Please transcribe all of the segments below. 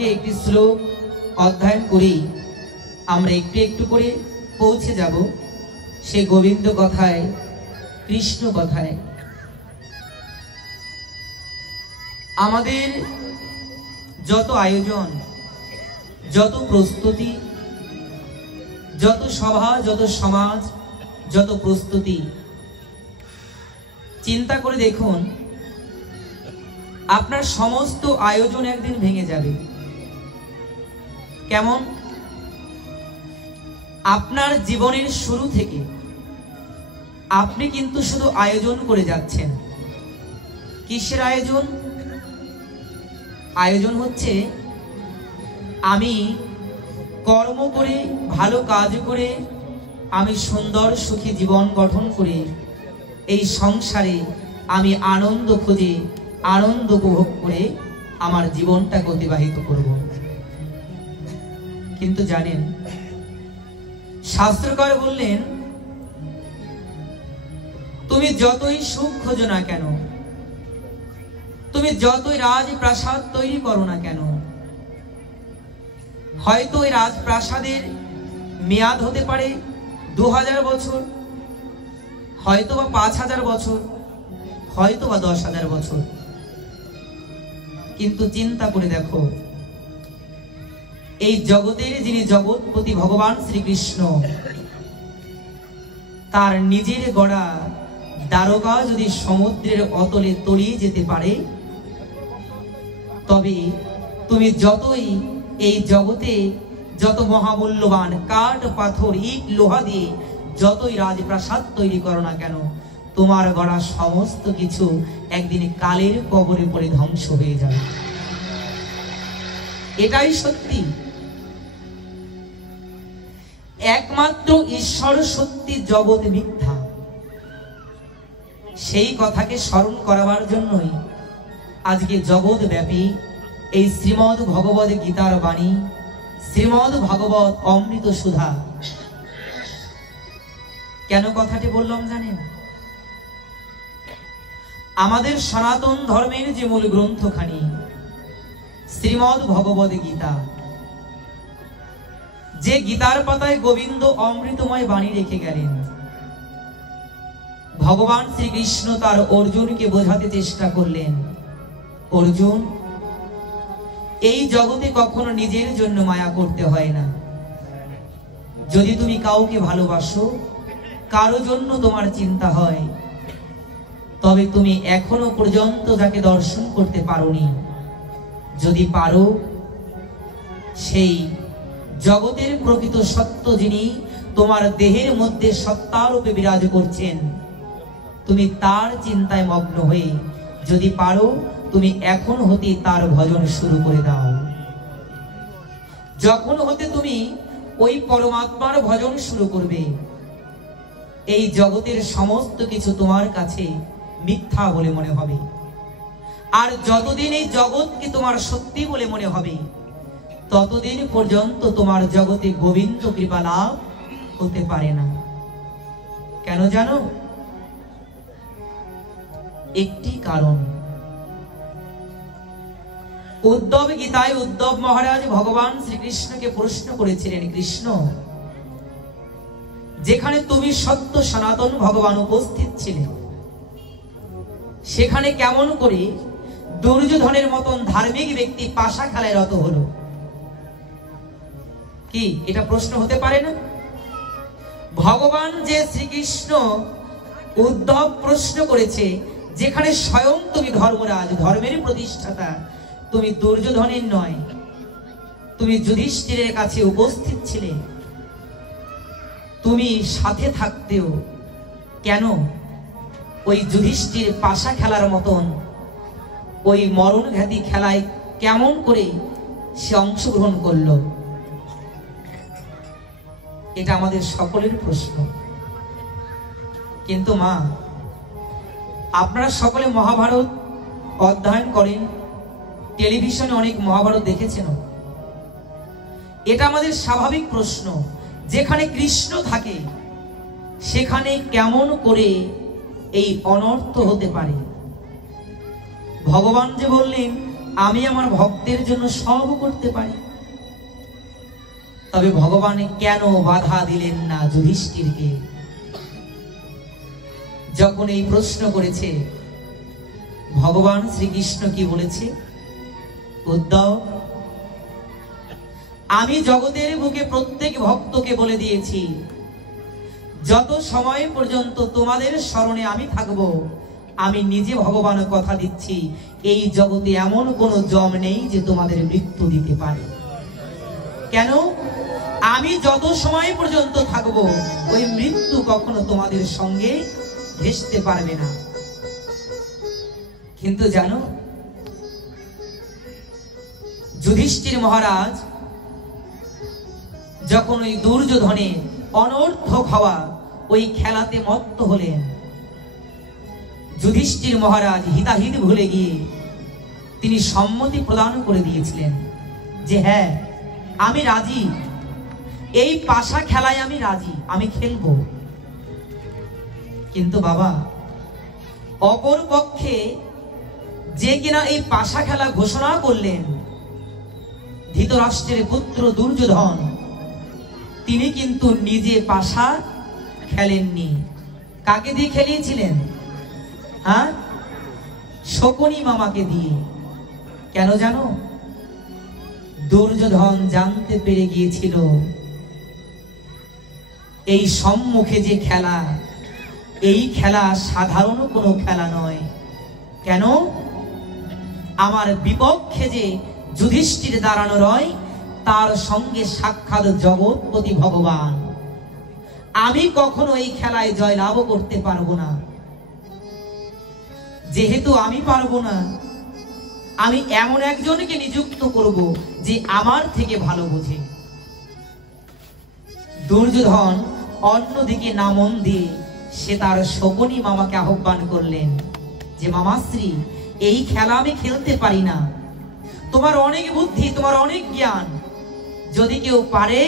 আজকে একটি শ্লোক অধ্যয়ন করি আমরা একটু একটু করে পৌঁছে যাব সেই গোবিন্দ কথায়, কৃষ্ণ কথায়। আমাদের যত আয়োজন, যত প্রস্তুতি, যত সভা, যত সমাজ, যত প্রস্তুতি, চিন্তা করে দেখুন আপনার সমস্ত আয়োজন একদিন ভেঙে যাবে। কেমন? আপনার জীবনের শুরু থেকে আপনি কিন্তু শুধু আয়োজন করে যাচ্ছেন। কিসের আয়োজন? আয়োজন হচ্ছে আমি কর্ম করে, ভালো কাজ করে, আমি সুন্দর সুখী জীবন গঠন করে এই সংসারে আমি আনন্দ খুঁজে, আনন্দ উপভোগ করে আমার জীবনটাকে অতিবাহিত করব। কিন্তু জানেন, শাস্ত্রকার বললেন তুমি যতই সুখ খোঁজো না কেন, তুমি যতই রাজপ্রাসাদ তৈরি করো না কেন, হয়তো ওই রাজপ্রাসাদের মেয়াদ হতে পারে 2000 বছর, হয়তো বা 5000 বছর, হয়তো বা 10,000 বছর। কিন্তু চিন্তা করে দেখো, এই জগতের যিনি জগৎপতি ভগবান শ্রীকৃষ্ণ, তার নিজের গড়া দ্বারকা যদি সমুদ্রের অতলে তলিয়ে যেতে পারে, তবে তুমি যতই এই জগতে যত মহামূল্যবান কাঠ, পাথর, ইট, লোহা দিয়ে যতই রাজপ্রাসাদ তৈরি করো না কেন, তোমার গড়া সমস্ত কিছু একদিন কালের কবরে পড়ে ধ্বংস হয়ে যাবে। এটাই সত্যি। একমাত্র ঈশ্বর সত্যি, জগৎ মিথ্যা। সেই কথাকে স্মরণ করাবার জন্যই আজকে জগৎ ব্যাপী এই শ্রীমদ্ ভগবদ গীতার বাণী, শ্রীমদ্ ভগবত অমৃত সুধা। কেন কথাটি বললাম জানেন? আমাদের সনাতন ধর্মের যে মূল গ্রন্থখানি শ্রীমদ্ ভগবদ গীতা, যে গীতার পাতায় গোবিন্দ অমৃতময় বাণী রেখে গেলেন, ভগবান শ্রীকৃষ্ণ তার অর্জুনকে বোঝাতে চেষ্টা করলেন, অর্জুন, এই জগতে কখনো নিজের জন্য মায়া করতে হয় না। যদি তুমি কাউকে ভালোবাসো, কারো জন্য তোমার চিন্তা হয়, তবে তুমি এখনো পর্যন্ত যাকে দর্শন করতে পারোনি, যদি পারো, সেই জগতের প্রকৃত সত্য যিনি তোমার দেহের মধ্যে সত্তারূপে বিরাজ করছেন, তুমি তার চিন্তায় মগ্ন হয়ে যদি পারো, তুমি এখন হতে তার ভজন শুরু করে দাও। যখন হতে তুমি ওই পরমাত্মার ভজন শুরু করবে, এই জগতের সমস্ত কিছু তোমার কাছে মিথ্যা বলে মনে হবে। আর যতদিন এই জগৎকে তোমার সত্যি বলে মনে হবে, ততদিন পর্যন্ত তোমার জগতে গোবিন্দ কৃপা লাভ হতে পারে না। কেন জানো? একটি কারণ। উদ্ধব গীতায় উদ্ধব মহারাজ ভগবান শ্রীকৃষ্ণকে প্রশ্ন করেছিলেন, কৃষ্ণ, যেখানে তুমি সত্য সনাতন ভগবান উপস্থিত ছিলেন, সেখানে কেমন করে দুর্যোধনের মতন ধার্মিক ব্যক্তি পাশা খেলায় রত হলো? কি এটা প্রশ্ন হতে পারে না? ভগবান যে শ্রীকৃষ্ণ উদ্ধব প্রশ্ন করেছে, যেখানে স্বয়ং তুমি ধর্মরাজ, ধর্মের প্রতিষ্ঠাতা, তুমি দুর্যোধনের নয়, তুমি যুধিষ্ঠিরের কাছে উপস্থিত ছিলে, তুমি সাথে থাকতেও কেন ওই যুধিষ্ঠির পাশা খেলার মতন ওই মরণঘাতী খেলায় কেমন করে সে অংশগ্রহণ করলো? এটা আমাদের সকলের প্রশ্ন। কিন্তু মা, আপনারা সকলে মহাভারত অধ্যয়ন করেন, টেলিভিশনে অনেক মহাভারত দেখেছেন। এটা আমাদের স্বাভাবিক প্রশ্ন, যেখানে কৃষ্ণ থাকে সেখানে কেমন করে এই অনর্থ হতে পারে? ভগবান যে বললেন আমি আমার ভক্তের জন্য সব করতে পারি। তবে ভগবান কেন বাধা দিলেন না যুধিষ্ঠিরকে? যখন এই প্রশ্ন করেছে, ভগবান শ্রীকৃষ্ণ কি বলেছে? উদ্ধব, আমি জগতের বুকে প্রত্যেক ভক্তকে বলে দিয়েছি, যত সময় পর্যন্ত তোমাদের স্মরণে আমি থাকব, আমি নিজে ভগবান কথা দিচ্ছি, এই জগতে এমন কোন জম নেই যে তোমাদের মৃত্যু দিতে পারে। কেন? আমি যত সময় পর্যন্ত থাকব, ওই মৃত্যু কখনো তোমাদের সঙ্গে ঘেঁষতে পারবে না। কিন্তু জানো, যুধিষ্ঠির মহারাজ যখন ওই দুর্যোধনের অনর্থক হওয়া ওই খেলাতে মত্ত হলেন, যুধিষ্ঠির মহারাজ হিতাহিত ভুলে গিয়ে তিনি সম্মতি প্রদান করে দিয়েছিলেন যে হ্যাঁ, আমি রাজি, এই পাশা খেলায় আমি রাজি, আমি খেলবো। কিন্তু বাবা, অপর পক্ষে যে কিনা এই পাশা খেলা ঘোষণা করলেন, ধৃতরাষ্ট্রের পুত্র দুর্যোধন, তিনি কিন্তু নিজে পাশা খেলেননি। কাকে দিয়ে খেলিয়েছিলেন? হ্যাঁ, শকুনি মামাকে দিয়ে। কেন জানো? দুর্যোধন জানতে পেরে গিয়েছিল এই সম্মুখে যে খেলা, এই খেলা সাধারণ কোনো খেলা নয়। কেন? আমার বিপক্ষে যে যুধিষ্ঠির দাঁড়ানো রয়, তার সঙ্গে সাক্ষাৎ জগৎপতি ভগবান। আমি কখনো এই খেলায় জয়লাভ করতে পারবো না। যেহেতু আমি পারবো না, আমি এমন একজনকে নিযুক্ত করব যে আমার থেকে ভালো বোঝে। দুর্যোধন অন্যদিকে নামন দিয়ে সে তার শকুনি মামাকে আহ্বান করলেন যে মামাশ্রী, এই খেলা আমি খেলতে পারি না, তোমার অনেক বুদ্ধি, তোমার অনেক জ্ঞান, যদি কেউ পারে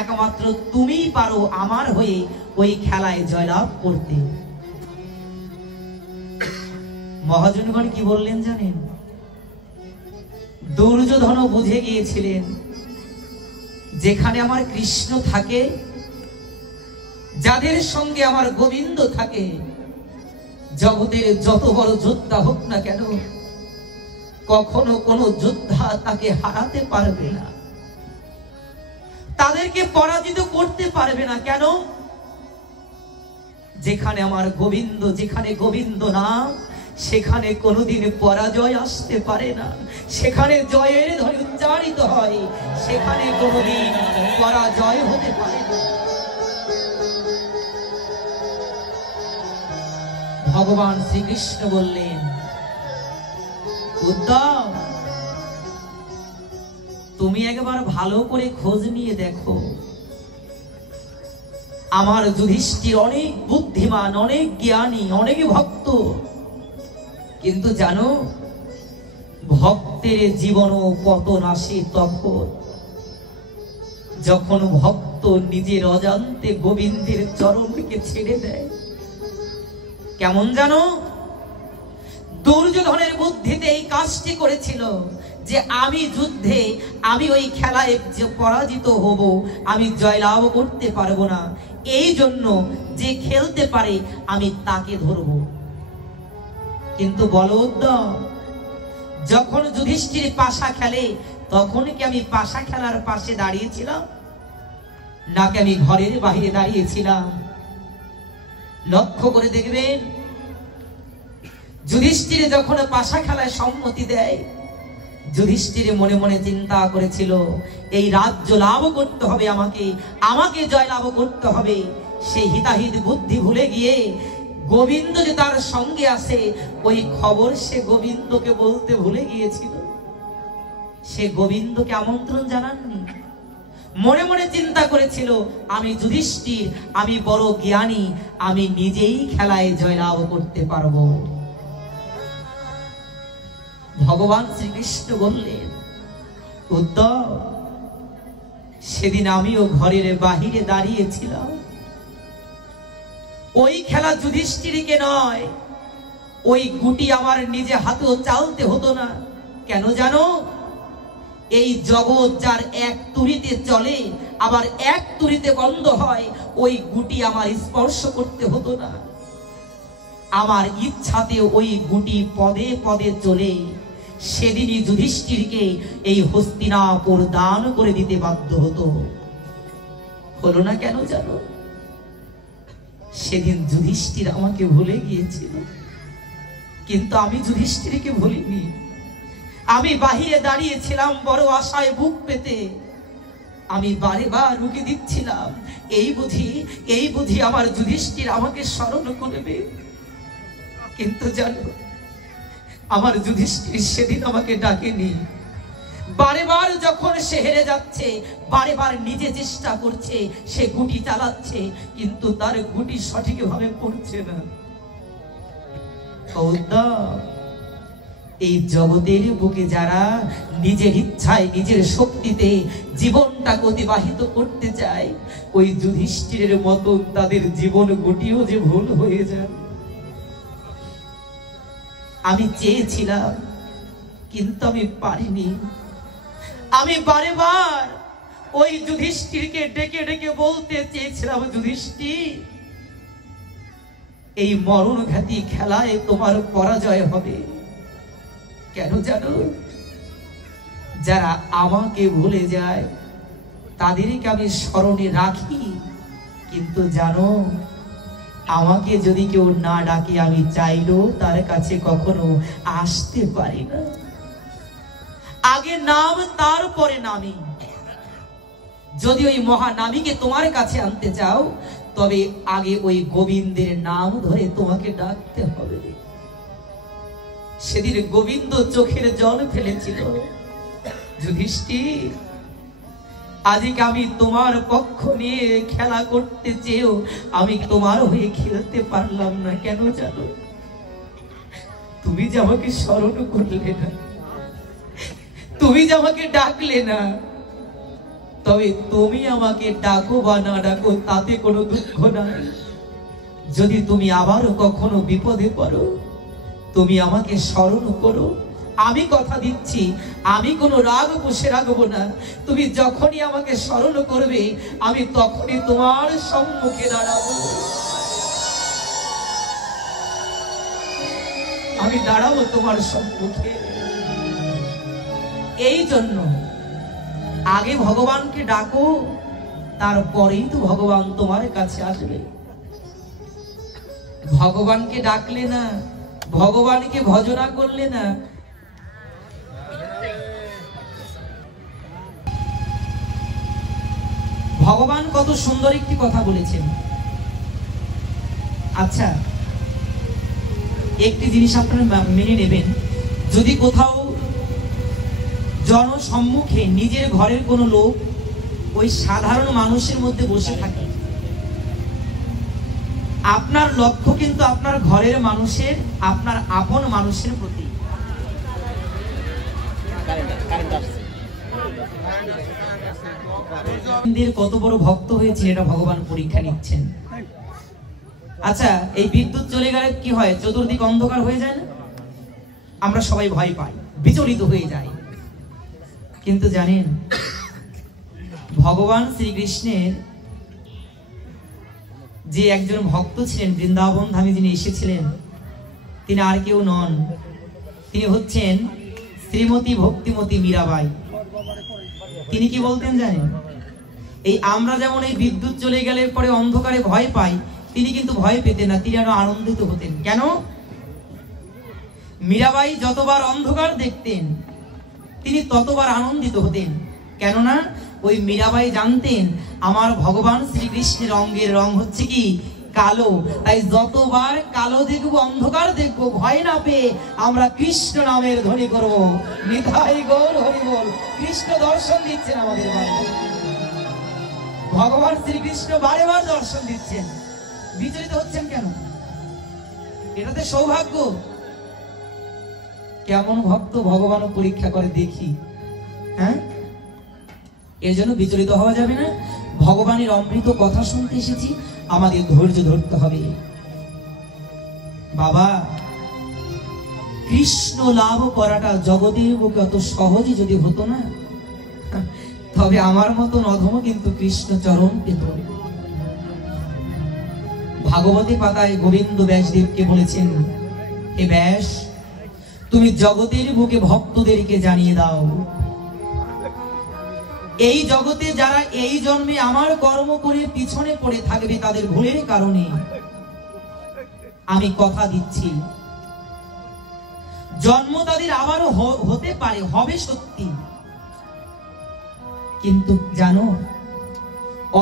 একমাত্র তুমিই পারো আমার হয়ে ওই খেলায় জয়লাভ করতে। মহাজনগণ কি বললেন জানেন? দুর্যোধনও বুঝে গিয়েছিলেন, যেখানে আমার কৃষ্ণ থাকে, যাদের সঙ্গে আমার গোবিন্দ থাকে, জগতের যত বড় যোদ্ধা হোক না কেন, কখনো কোনো যোদ্ধা তাকে হারাতে পারবে না, তাদেরকে পরাজিত করতে পারবে না। কেন? যেখানে আমার গোবিন্দ, যেখানে গোবিন্দ নাম, সেখানে কোনোদিন পরাজয় আসতে পারে না। সেখানে জয়ের ধ্বনি উচ্চারিত হয়, সেখানে কোনোদিন পরাজয় হতে পারে না। ভগবান শ্রীকৃষ্ণ বললেন, উদ্ধব, তুমি একবার ভালো করে খোঁজ নিয়ে দেখো, আমার যুধিষ্ঠির অনেক বুদ্ধিমান, অনেক জ্ঞানী, অনেক ভক্ত, কিন্তু জানো, ভক্তের জীবনও পতন আসে তখন যখন ভক্ত নিজের অজান্তে গোবিন্দের চরণকে ছেড়ে দেয়। কেমন জানো? দুর্যোধনের বুদ্ধিতে এই কাজটি করেছিল যে আমি যুদ্ধে, আমি ওই খেলায় যে পরাজিত হব, আমি জয়লাভ করতে পারবো না, এই জন্য যে খেলতে পারে আমি তাকে ধরব। কিন্তু বলো উদ্ধব, যখন যুধিষ্ঠির পাশা খেলে, তখন কি আমি পাশা খেলার পাশে দাঁড়িয়েছিলাম, নাকি আমি ঘরের বাইরে দাঁড়িয়েছিলাম? লক্ষ্য করে দেখবেন, যুধিষ্ঠির যখন পাশা খেলায় সম্মতি দেয়, যুধিষ্ঠির মনে মনে চিন্তা করেছিল, এই রাজ্য লাভ করতে হবে আমাকে, আমাকে জয় লাভ করতে হবে। সেই হিতাহিত বুদ্ধি ভুলে গিয়ে গোবিন্দ যে তার সঙ্গে আছে, ওই খবর সে গোবিন্দকে বলতে ভুলে গিয়েছিল। সে গোবিন্দকে আমন্ত্রণ জানাননি। মনে মনে চিন্তা করেছিল, আমি যুধিষ্ঠির, আমি বড় জ্ঞানী, আমি নিজেই খেলায় জয়লাভ করতে পারবো। ভগবান শ্রীকৃষ্ণ বললেন, উদ্ধব, সেদিন আমিও ঘরের বাহিরে দাঁড়িয়েছিলাম। ওই খেলা যুধিষ্ঠিরকে নয়, ওই গুটি আমার নিজে হাতেও চালতে হতো না, কেন জানো? এই জগৎ যার এক তুরিতে চলে আবার এক তুরিতে বন্ধ হয়, ওই গুটি আমার স্পর্শ করতে হতো না। আমার ইচ্ছাতে ওই গুটি পদে পদে চলে সেদিনই যুধিষ্ঠিরকে এই হস্তিনাপুর দান করে দিতে বাধ্য হতো। হলো না কেন জানো? সেদিন যুধিষ্ঠির আমাকে ভুলে গিয়েছিল, কিন্তু আমি যুধিষ্ঠিরকে ভুলিনি। আমি বাহিরে দাঁড়িয়েছিলাম বড় আশায় বুক পেতে, আমি বারে বার রুখে দিচ্ছিলাম, এই বুঝি আমার যুধিষ্ঠির আমাকে স্মরণ করবে। কিন্তু জানো, আমার যুধিষ্ঠির সেদিন আমাকে ডাকেনি। বারে বার যখন সে হেরে যাচ্ছে, বারে বার নিজে চেষ্টা করছে, সে গুটি চালাচ্ছে, কিন্তু তার গুটি সঠিকভাবে পড়ছে না। এই জগতের বুকে যারা নিজের ইচ্ছায় নিজের শক্তিতে জীবনটাকে অতিবাহিত করতে চায়, ওই যুধিষ্ঠিরের মতো তাদের জীবন গুটিও যে ভুল হয়ে যায়। আমি চেয়েছিলাম, কিন্তু আমি পারিনি। আমি বারে বার ওই যুধিষ্ঠিরকে ডেকে ডেকে বলতে চেয়েছিলাম, যুধিষ্ঠির, এই মরণঘাতী খেলায় তোমার পরাজয় হবে। কেন জানো? যারা আমাকে ভুলে যায় তাদেরকে আমি স্মরণে রাখি, কিন্তু জানো, আমাকে যদি কেউ না ডাকে আমি চাইলেও তার কাছে কখনো আসতে পারি না। আগে নাম, তারপরে নামি। যদি ওই মহানামীকে তোমার কাছে আনতে চাও, তবে আগে ওই গোবিন্দের নাম ধরে তোমাকে ডাকতে হবে। সেদিন গোবিন্দ চোখের জল ফেলেছিল। যুধিষ্ঠির, আজকে আমি তোমার পক্ষ নিয়ে খেলা করতে চেয়েও আমি তোমার হয়ে খেলতে পারলাম না। কেন জানো? তুমি যে আমাকে স্মরণ করলে না, তুমি যে আমাকে ডাকলে না। তবে তুমি আমাকে ডাকো বা না ডাকো তাতে কোনো দুঃখ নাই। যদি তুমি আবারও কখনো বিপদে পড়ো, তুমি আমাকে স্মরণ করো। আমি কথা দিচ্ছি, আমি কোনো রাগ বসে রাখবো না। তুমি যখনই আমাকে স্মরণ করবে, আমি তখনই তোমার সম্মুখে দাঁড়াবো। আমি দাঁড়াবো তোমার সম্মুখে। এই জন্য আগে ভগবানকে ডাকো, তারপরেই তো ভগবান তোমার কাছে আসবে। ভগবানকে ডাকলে না, ভগবানকে ভজনা করলে না, ভগবান কত সুন্দর একটি কথা বলেছেন। আচ্ছা, একটি জিনিস আপনারা মেনে নেবেন, যদি কোথাও জনসম্মুখে নিজের ঘরের কোনো লোক ওই সাধারণ মানুষের মধ্যে বসে থাকে, আপনার লক্ষ্য কিন্তু আপনার ঘরের মানুষের, আপনার আপন মানুষের প্রতি। কত বড় ভক্ত হয়েছে এটা ভগবান পরীক্ষা নিচ্ছেন। আচ্ছা, এই বিদ্যুৎ চলে গেলে কি হয়? চতুর্দিক অন্ধকার হয়ে যায় না? আমরা সবাই ভয় পাই, বিচলিত হয়ে যাই। কিন্তু জানেন, ভগবান শ্রীকৃষ্ণের যে একজন ভক্ত ছিলেন, বৃন্দাবন ধামে যিনি এসেছিলেন, তিনি আর কেউ নন, তিনি হচ্ছেন শ্রীমতী ভক্তিমতী মীরাবাই। তিনি কি বলতেন জানেন? এই আমরা যেমন এই বিদ্যুৎ চলে গেলে পরে অন্ধকারে ভয় পাই, তিনি কিন্তু ভয় পেতেন না, তিনি আরো আনন্দিত হতেন। কেন? মীরাবাই যতবার অন্ধকার দেখতেন তিনি ততবার আনন্দিত হতেন। কেননা ওই মীরাবাই জানতেন আমার ভগবান শ্রীকৃষ্ণের অঙ্গের রং হচ্ছে কি? কালো। তাই যতবার কালো দেখবো, অন্ধকার দেখবো, ভয় না পেয়ে আমরা কৃষ্ণ নামের ধ্বনি করবো, নিতাই গৌর হরি বল। কৃষ্ণ দর্শন দিচ্ছেন আমাদের বাড়ি, ভগবান শ্রীকৃষ্ণ বারে বার দর্শন দিচ্ছেন। বিচলিত হচ্ছেন কেন? এটাতে সৌভাগ্য। কেমন ভক্ত ভগবানও পরীক্ষা করে দেখি। হ্যাঁ, এর জন্য বিচলিত হওয়া যাবে না। ভগবানের অমৃত কথা শুনতে এসেছি, আমাদের ধৈর্য ধরতে হবে। বাবা, কৃষ্ণ লাভ করাটা জগতের বুকে অত সহজই যদি হতো না, তবে আমার মতন অধম কিন্তু কৃষ্ণ চরণ পেত। ভাগবতী পাতায় গোবিন্দ ব্যাসদেবকে বলেছেন, হে ব্যাস, তুমি জগতের বুকে ভক্তদেরকে জানিয়ে দাও, এই জগতে যারা এই জন্মে আমার কর্ম করে পিছনে পড়ে থাকবে তাদের ভুলের কারণে আমি কথা দিচ্ছি, জন্ম তাদের আবারও হতে পারে, হবে সত্যি, কিন্তু জানো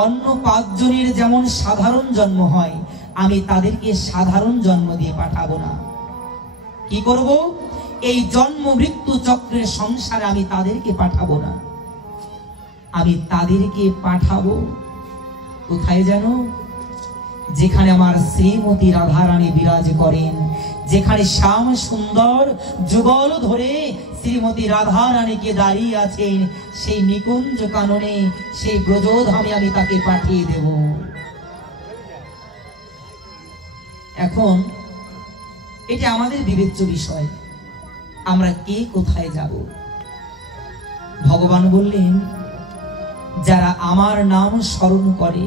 অন্য 5 জনের যেমন সাধারণ জন্ম হয়, আমি তাদেরকে সাধারণ জন্ম দিয়ে পাঠাবো না। কি করব? এই জন্ম মৃত্যু চক্রের সংসারে আমি তাদেরকে পাঠাবো না, আমি তাদেরকে পাঠাবো কোথায় জানো? যেখানে আমার শ্রীমতী রাধারানী বিরাজ করেন, যেখানে শ্যাম সুন্দর যুগল ধরে শ্রীমতী রাধারানীকে দাঁড়িয়ে আছেন, সেই নিকুঞ্জ কাননে, সেই ব্রজধামে আমি তাকে পাঠিয়ে দেব। এখন এটা আমাদের বিবেচ্য বিষয়, আমরা কে কোথায় যাব? ভগবান বললেন, যারা আমার নাম স্মরণ করে,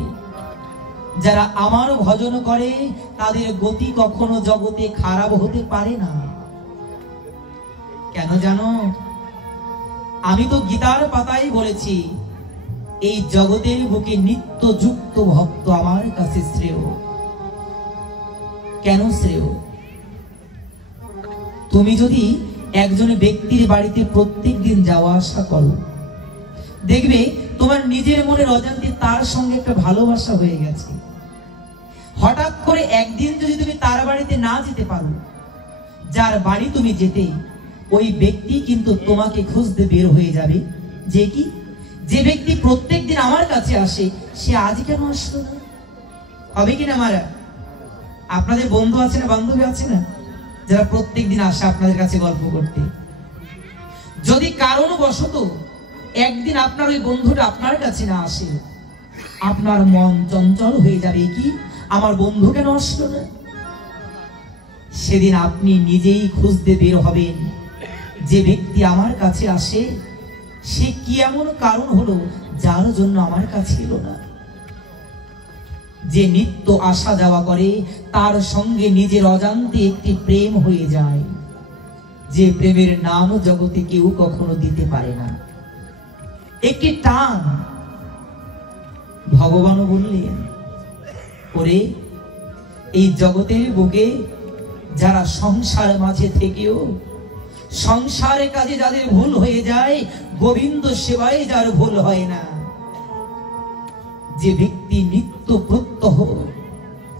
যারা আমার ভজন করে, তাদের গতি কখনো জগতে খারাপ হতে পারে না। কেন জানো? আমি তো গীতার পাতায় বলেছি, এই জগতের বুকে নিত্য যুক্ত ভক্ত আমার কাছে শ্রেয়। কেন শ্রেয়? তুমি যদি একজন ব্যক্তির বাড়িতে প্রত্যেক দিন যাওয়া আসা করো, দেখবে তোমার নিজের মনের অজান্তে তার সঙ্গে একটা ভালোবাসা হয়ে গেছে। হঠাৎ করে একদিন যদি তুমি তার বাড়িতে না যেতে পারো, যার বাড়ি তুমি যেতে, ওই ব্যক্তি কিন্তু তোমাকে খুঁজতে বের হয়ে যাবে, যে কি, যে ব্যক্তি প্রত্যেক দিন আমার কাছে আসে, সে আজ কেন আসলো না? হবে কিনা মারা? আপনাদের বন্ধু আছে না, বান্ধবী আছে না, যারা প্রত্যেক দিন আসে আপনাদের কাছে গল্প করতে? যদি কারণবশত একদিন আপনার ওই বন্ধুটা আপনার কাছে না আসে, আপনার মন চঞ্চল হয়ে যাবে, কি, আমার বন্ধু কেন আসলো না? সেদিন আপনি নিজেই খুঁজতে বের হবেন, যে ব্যক্তি আমার কাছে আসে সে কি এমন কারণ হলো যার জন্য আমার কাছে এলো না। যে নিত্য আসা যাওয়া করে, তার সঙ্গে নিজের অজান্তে একটি প্রেম হয়ে যায়, যে প্রেমের নাম জগতে কেউ কখনো দিতে পারে না, একটি টান। ভগবানও বললেন, ওরে, এই জগতের বুকে যারা সংসার মাঝে থেকেও সংসারের কাজে যাদের ভুল হয়ে যায়, গোবিন্দ সেবায় যার ভুল হয় না, যে ব্যক্তি নিত্য প্রত্যহ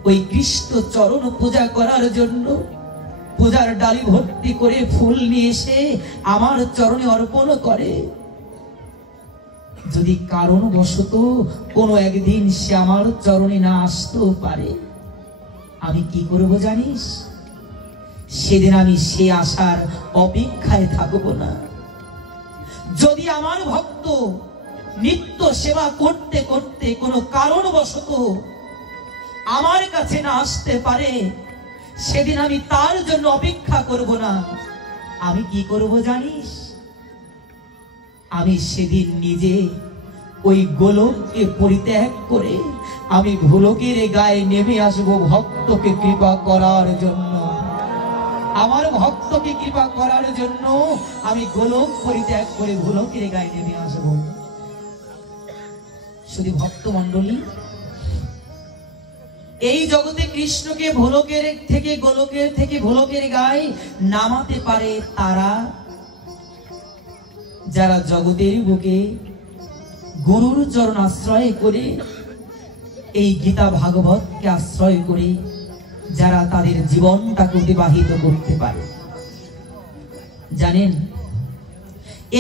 ওই কৃষ্ণ চরণ পূজা করার জন্য পূজার ডালি ভর্তি করে ফুল নিয়ে এসে আমার চরণে অর্পণ করে, যদি কারণবশত কোনো একদিন সে আমার চরণে না আসতেও পারে, আমি কি করব জানিস? সেদিন আমি সে আসার অপেক্ষায় থাকব না। যদি আমার ভক্ত নিত্য সেবা করতে করতে কোনো কারণবশত আমার কাছে না আসতে পারে, সেদিন আমি তার জন্য অপেক্ষা করব না। আমি কি করব জানিস? আমি সেদিন নিজে ওই গোলককে পরিত্যাগ করে আমি গোলকের গায়ে নেমে আসব ভক্তকে কৃপা করার জন্য। আমার ভক্তকে কৃপা করার জন্য আমি গোলক পরিত্যাগ করে গোলকের গায়ে নেমে আসব। শুধু ভক্ত মণ্ডলী, এই জগতে কৃষ্ণকে ভোলকের থেকে গোলকের থেকে ভোলকের গায়ে নামাতে পারে তারা, যারা জগতের বুকে গুরুর চরণ আশ্রয় করে, এই গীতা ভাগবতকে আশ্রয় করে যারা তাদের জীবনটাকে অতিবাহিত করতে পারে। জানেন,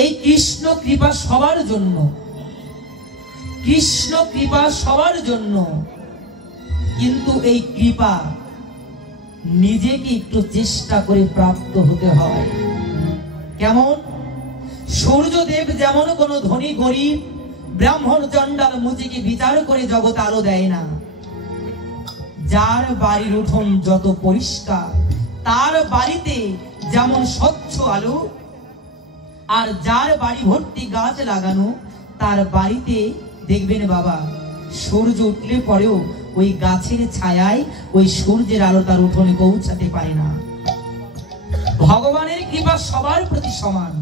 এই কৃষ্ণ কৃপা সবার জন্য, কৃষ্ণ কৃপা সবার জন্য, কিন্তু এই কৃপা নিজেকে একটু চেষ্টা করে প্রাপ্ত হতে হয়। কেমন? সূর্যদেব যেমন কোনো ধনী গরিব ব্রাহ্মণ চণ্ডাল মুচিকে বিচার করে জগৎ আলো দেয় না। যার বাড়ির উঠোন যত পরিষ্কার, তার বাড়িতে যেমন স্বচ্ছ আলো, আর যার বাড়ি ভর্তি গাছ লাগানো তার বাড়িতে দেখবেন বাবা সূর্য উঠলে পরেও ওই গাছের ছায়ায় ওই সূর্যের আলো তার উঠোনে পৌঁছাতে পারে না। ভগবানের কৃপা সবার প্রতি সমান,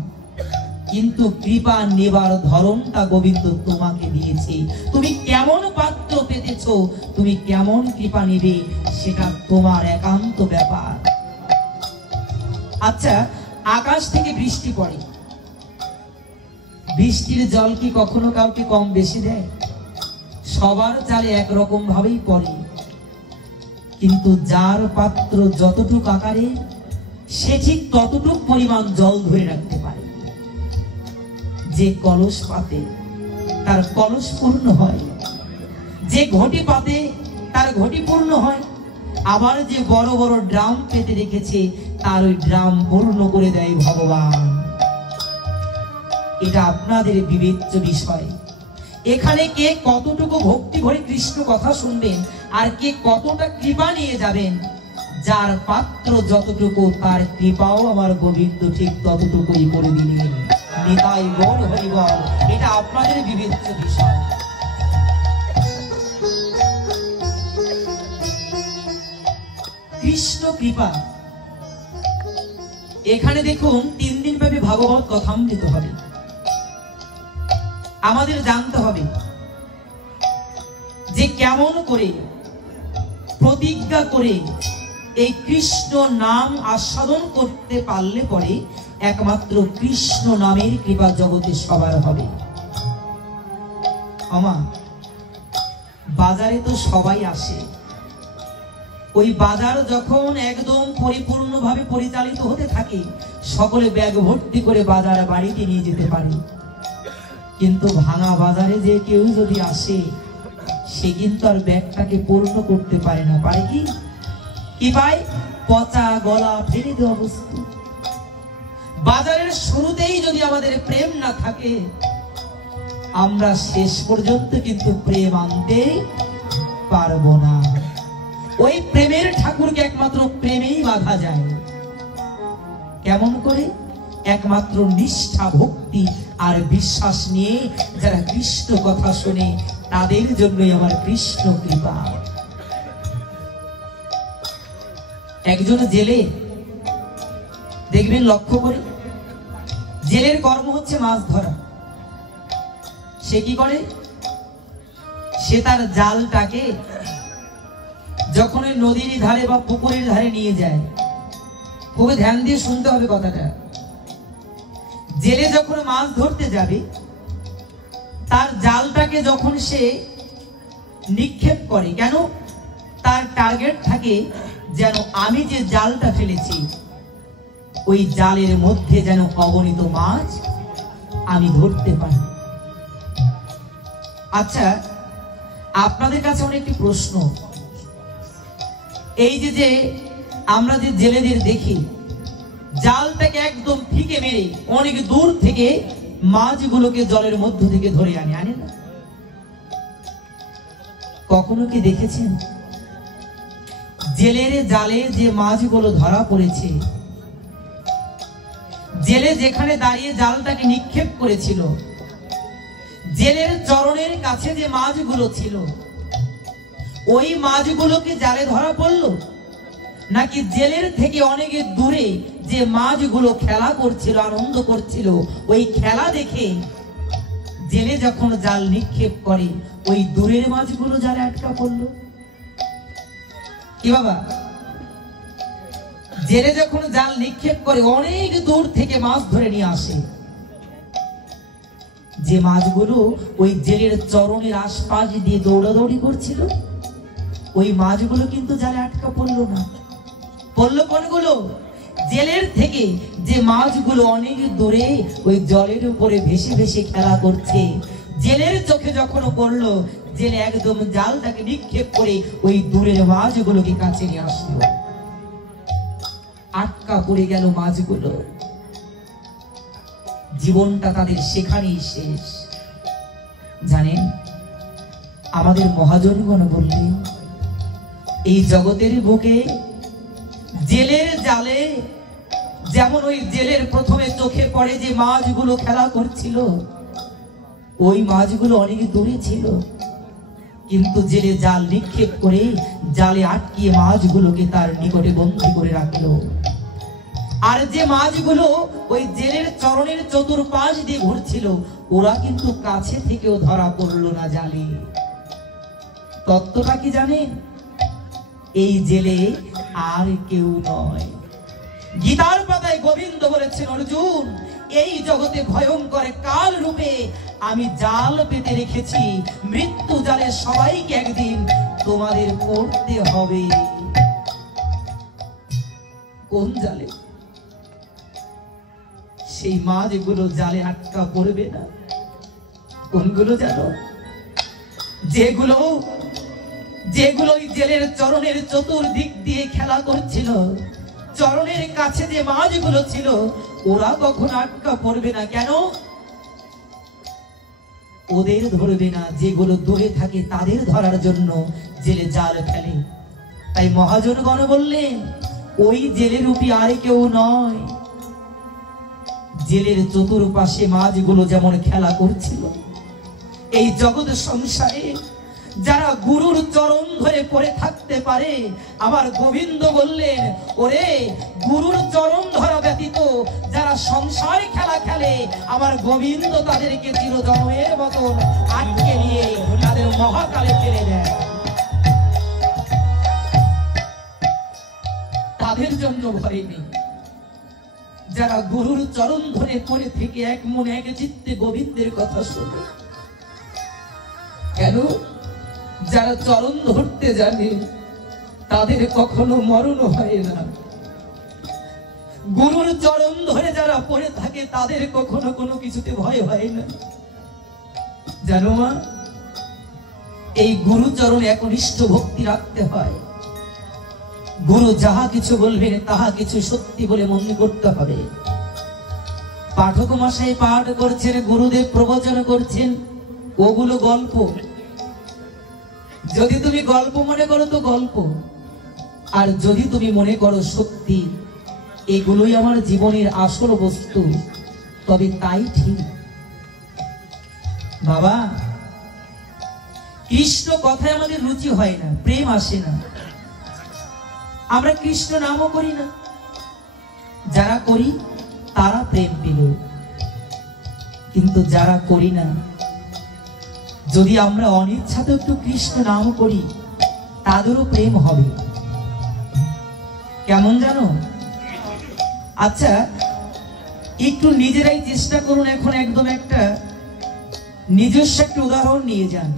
কিন্তু কৃপা নেবার ধরনটা গোবিন্দ তোমাকে দিয়েছে। তুমি কেমন পাত্র পেতেছো, তুমি কেমন কৃপা নেবে, সেটা তোমার একান্ত ব্যাপার। আচ্ছা, আকাশ থেকে বৃষ্টি পড়ে, বৃষ্টির জল কি কখনো কাউকে কম বেশি দেয়? সবার চালে একরকম ভাবেই পড়ে, কিন্তু যার পাত্র যতটুক আকারে সে ঠিক ততটুক পরিমাণ জল ধরে রাখতে পারে। যে কলস পাতে তার কলস পূর্ণ হয়, যে ঘটি পাতে তার ঘটি পূর্ণ হয়, আবার যে বড় বড় ড্রাম পেতে রেখেছে তার ওই ড্রাম পূর্ণ করে দেয় ভগবান। এটা আপনাদের বিবেচ্য বিষয়। এখানে কে কতটুকু ভক্তি ভরে কৃষ্ণ কথা শুনবেন আর কে কতটা কৃপা নিয়ে যাবেন, যার পাত্র যতটুকু তার কৃপাও আমার গোবিন্দ ঠিক ততটুকুই করে দিলেন। নিতাই গৌর হরি বল। এটা আপনাদের বিবেচ্য বিষয়। কৃষ্ণ কৃপা, এখানে দেখুন 3 দিন ব্যাপী ভাগবত কথামৃত হবে। আমাদের জানতে হবে যে কেমন করে প্রতিজ্ঞা করে এই কৃষ্ণ নাম আস্বাদন করতে পারলে পরে একমাত্র কৃষ্ণ নামের কৃপা জগতে সবার হবে। আমার বাজারে তো সবাই আসে, ওই বাজার যখন একদম পরিপূর্ণভাবে পরিচালিত হতে থাকে সকলে ব্যাগ ভর্তি করে বাজার বাড়িতে নিয়ে যেতে পারে, কিন্তু ভাঙা বাজারে যে কেউ যদি আসে সে কিন্তু আর ব্যাগটাকে পূর্ণ করতে পারে না। পারে কি? কি পায়? পচা গলা ফেলে দেওয়া বস্তু। বাজারের শুরুতেই যদি আমাদের প্রেম না থাকে আমরা শেষ পর্যন্ত কিন্তু প্রেম আনতে পারবো না। ওই প্রেমের ঠাকুরকে একমাত্র প্রেমেই বাঁধা যায়। কেমন করে? একমাত্র নিষ্ঠা, ভক্তি আর বিশ্বাস নিয়ে যারা কৃষ্ণ কথা শুনে তাদের জন্যই আমার কৃষ্ণ কৃপা। একজন জেলে দেখবেন, লক্ষ্য করে, জেলের কর্ম হচ্ছে মাছ ধরা। সে কি করে? সে তার জালটাকে যখন নদীর ধারে বা পুকুরের ধারে নিয়ে যায়, খুবই ধ্যান দিয়ে শুনতে হবে কথাটা। জেলে যখন মাছ ধরতে যাবে তার জালটাকে যখন সে নিক্ষেপ করে, কেন? তার টার্গেট থাকে যেন আমি যে জালটা ফেলেছি ওই জালের মধ্যে যেন অগণিত মাছ আমি ধরতে পারি। আচ্ছা, আপনাদের কাছে আমার একটি প্রশ্ন। এই যে আমরা যে জেলেদের দেখি জালটাকে একদম ফিকে মেরে অনেক দূর থেকে মাছগুলোকে জলের মধ্য থেকে ধরে আনে না? কখনো কি দেখেছেন জেলের জালে যে মাছগুলো ধরা পড়েছে, জেলে যেখানে দাঁড়িয়ে জালটাকে নিক্ষেপ করেছিল, জেলের চরণের কাছে যে মাছগুলো ছিল ওই মাছগুলোকে জালে ধরা পড়লো, নাকি জেলের থেকে অনেক দূরে যে মাছগুলো খেলা করছিল, আনন্দ করছিল, ওই খেলা দেখে জেলে যখন জাল নিক্ষেপ করে ওই দূরের মাছগুলো জালে আটকা পড়লো? কি বাবা? জেলে যখন জাল নিক্ষেপ করে অনেক দূর থেকে মাছ ধরে নিয়ে আসে, যে মাছগুলো ওই জেলের চরণের আশপাশ দিয়ে দৌড়াদৌড়ি করছিল ওই মাছগুলো কিন্তু জালে আটকা পড়লো না। পড়লো কোনগুলো? জেলের থেকে যে মাছগুলো অনেক দূরে ওই জলের উপরে ভেসে ভেসে খেলা করছে, জেলের চোখে যখন পড়লো জেলে একদম জালটাকে নিক্ষেপ করে ওই দূরের মাছগুলোকে কাছে নিয়ে আসলো। আটকা পড়ে গেল মাছগুলো, জীবনটা তাদের সেখানেই শেষ। জানেন, আমাদের মহাজনগণ বললেন এই জগতের বুকে জেলের জালে যেমন ওই জেলের প্রথমে চোখে পড়ে যে মাছগুলো খেলা করছিল, ওই মাছগুলো অনেক দূরে ছিল, কিন্তু জেলে জাল নিক্ষেপ করে জালে আটকিয়ে মাছগুলোকে তার নিকটে বন্দী করে রাখলো। আর যে মাছগুলো ওই জেলের চরণের চতুর্পাশ দিয়ে ঘুরছিল, ওরা কিন্তু কাছে থেকেও ধরা পড়লো না জালে। তত্ত্বটা কি জানেন? এই জেলে আর কেউ নয়। গীতার পাতায় গোবিন্দ বলেছেন, অর্জুন, এই জগতে ভয়ঙ্কর কাল রূপে আমি জাল পেতে রেখেছি, মৃত্যু জালে সবাইকে একদিন তোমাদের পড়তে হবে। কোন জালে? সেই মাছগুলো জালে আটকা পড়বে না। কোনগুলো জানো? যেগুলো জেলের চরণের চতুর্দিক দিয়ে খেলা করছিল, চরণের কাছে যে মাছগুলো ছিল, ওরা কখন আটকা পড়বে না। কেন? ওদের ধরবে না, যেগুলো দূরে থাকে তাদের ধরার জন্য জেলে জাল ফেলে। তাই মহাজনগণ বললেন, ওই জেলের রূপী আর কেউ নয়। জেলের চতুর্পাশে মাছগুলো যেমন খেলা করছিল, এই জগৎ সংসারে যারা গুরুর চরণ ধরে পড়ে থাকতে পারে, আমার গোবিন্দ বললেন, ওরে গুরুর চরণ ধরা ব্যতীত যারা সংসারে খেলা খেলে, আমার গোবিন্দ তাদেরকে চিরজন্মের মতন আটকে নিয়ে তাদের মহাকালে ফেলে দেয়। তাদের জন্য ভয় নেই। যারা গুরুর চরণ ধরে পড়ে থেকে এক মনে এক চিত্তে গোবিন্দের কথা শোনে। কেন? যারা চরণ ধরতে জানে তাদের কখনো মরণ হয় না। গুরুর চরণ ধরে যারা পড়ে থাকে তাদের কখনো কোনো কিছুতে ভয় হয় না। জানো মা, এই গুরু চরণে একনিষ্ঠ ভক্তি রাখতে হয়। গুরু যাহা কিছু বলবেন তাহা কিছু সত্যি বলে মনে করতে হবে। পাঠক মশাই পাঠ করছেন, গুরুদেব প্রবচন করছেন, ওগুলো গল্প। যদি তুমি গল্প মনে করো তো গল্প, আর যদি তুমি মনে করো সত্যি এগুলোই আমার জীবনের আসল বস্তু, তবে তাই ঠিক। বাবা, কৃষ্ণ কথায় আমাদের রুচি হয় না, প্রেম আসে না। আমরা কৃষ্ণ নামও করি না, যারা করি তারা প্রেম পেল, কিন্তু যারা করি না, যদি আমরা অনিচ্ছাতে একটু কৃষ্ণ নাম করি, তাদেরও প্রেম হবে। কেমন জানো? আচ্ছা, একটু নিজেরাই চেষ্টা করুন, এখন একদম একটা নিজস্ব একটা উদাহরণ নিয়ে যান।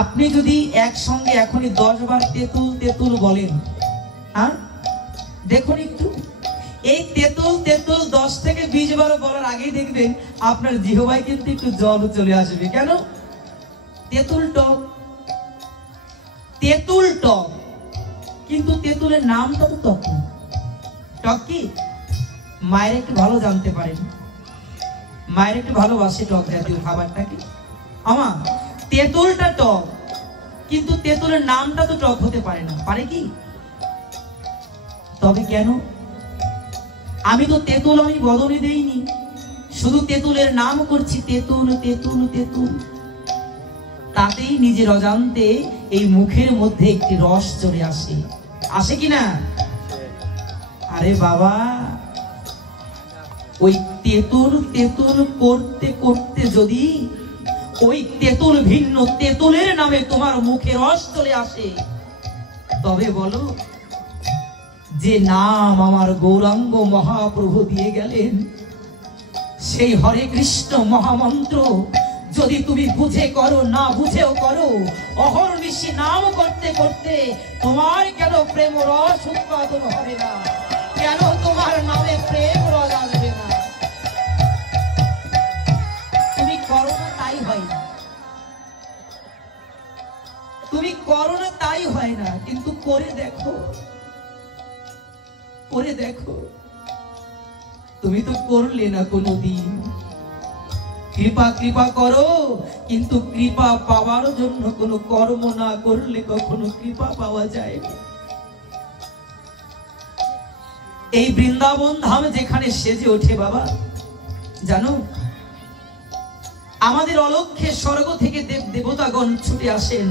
আপনি যদি একসঙ্গে এখনই 10 বার তেঁতুল তেঁতুল বলেন, হ্যাঁ, দেখুন একটু, এই তেঁতুল তেঁতুল 10 থেকে 20 বার বলার আগেই দেখবেন আপনার জিহ্বায় কিন্তু একটু জল চলে আসবে। কেন? তেঁতুল টক, তেঁতুল টক, কিন্তু তেঁতুলের নামটা তো টক না। টক কি? মায়ের একটু ভালো জানতে পারেন, মায়ের একটু ভালোবাসে টক জাতীয় খাবারটাকে। আমা, তেঁতুলটা টক, কিন্তু তেঁতুলের নামটা তো টক হতে পারে না, পারে কি? তবে কেন? আমি তো তেঁতুল আমি বদলে দেইনি, শুধু তেঁতুলের নাম করছি, তেঁতুল তেঁতুল তেঁতুল। তাতেই নিজের অজান্তে এই মুখের মধ্যে একটি রস চলে আসে, আসে কিনা? আরে বাবা, ওই তেঁতুল তেঁতুল করতে করতে যদি ওই তেঁতুল ভিন্ন তেঁতুলের নামে তোমার মুখে রস চলে আসে, তবে বলো, যে নাম আমার গৌরাঙ্গ মহাপ্রভু দিয়ে গেলেন, সেই হরে কৃষ্ণ মহামন্ত্র যদি তুমি বুঝে করো না বুঝেও করো, অহর্নিশি নাম করতে করতে তোমার কেন প্রেম রস উৎপাদন হবে না? কেন তোমার নামে প্রেম রস আসবে না? তুমি করো না তাই হয় না, তুমি করো না তাই হয় না, কিন্তু করে দেখো, করে দেখো। তুমি তো করলে না কোনোদিন। কৃপা কৃপা করো, কিন্তু কৃপা পাওয়ার জন্য কোনো কর্ম না করলে কখনো কৃপা পাওয়া যায় না। এই বৃন্দাবন ধাম যেখানে সেজে ওঠে বাবা, জানো আমাদের অলক্ষ্যে স্বর্গ থেকে দেব দেবতাগণ ছুটে আসেন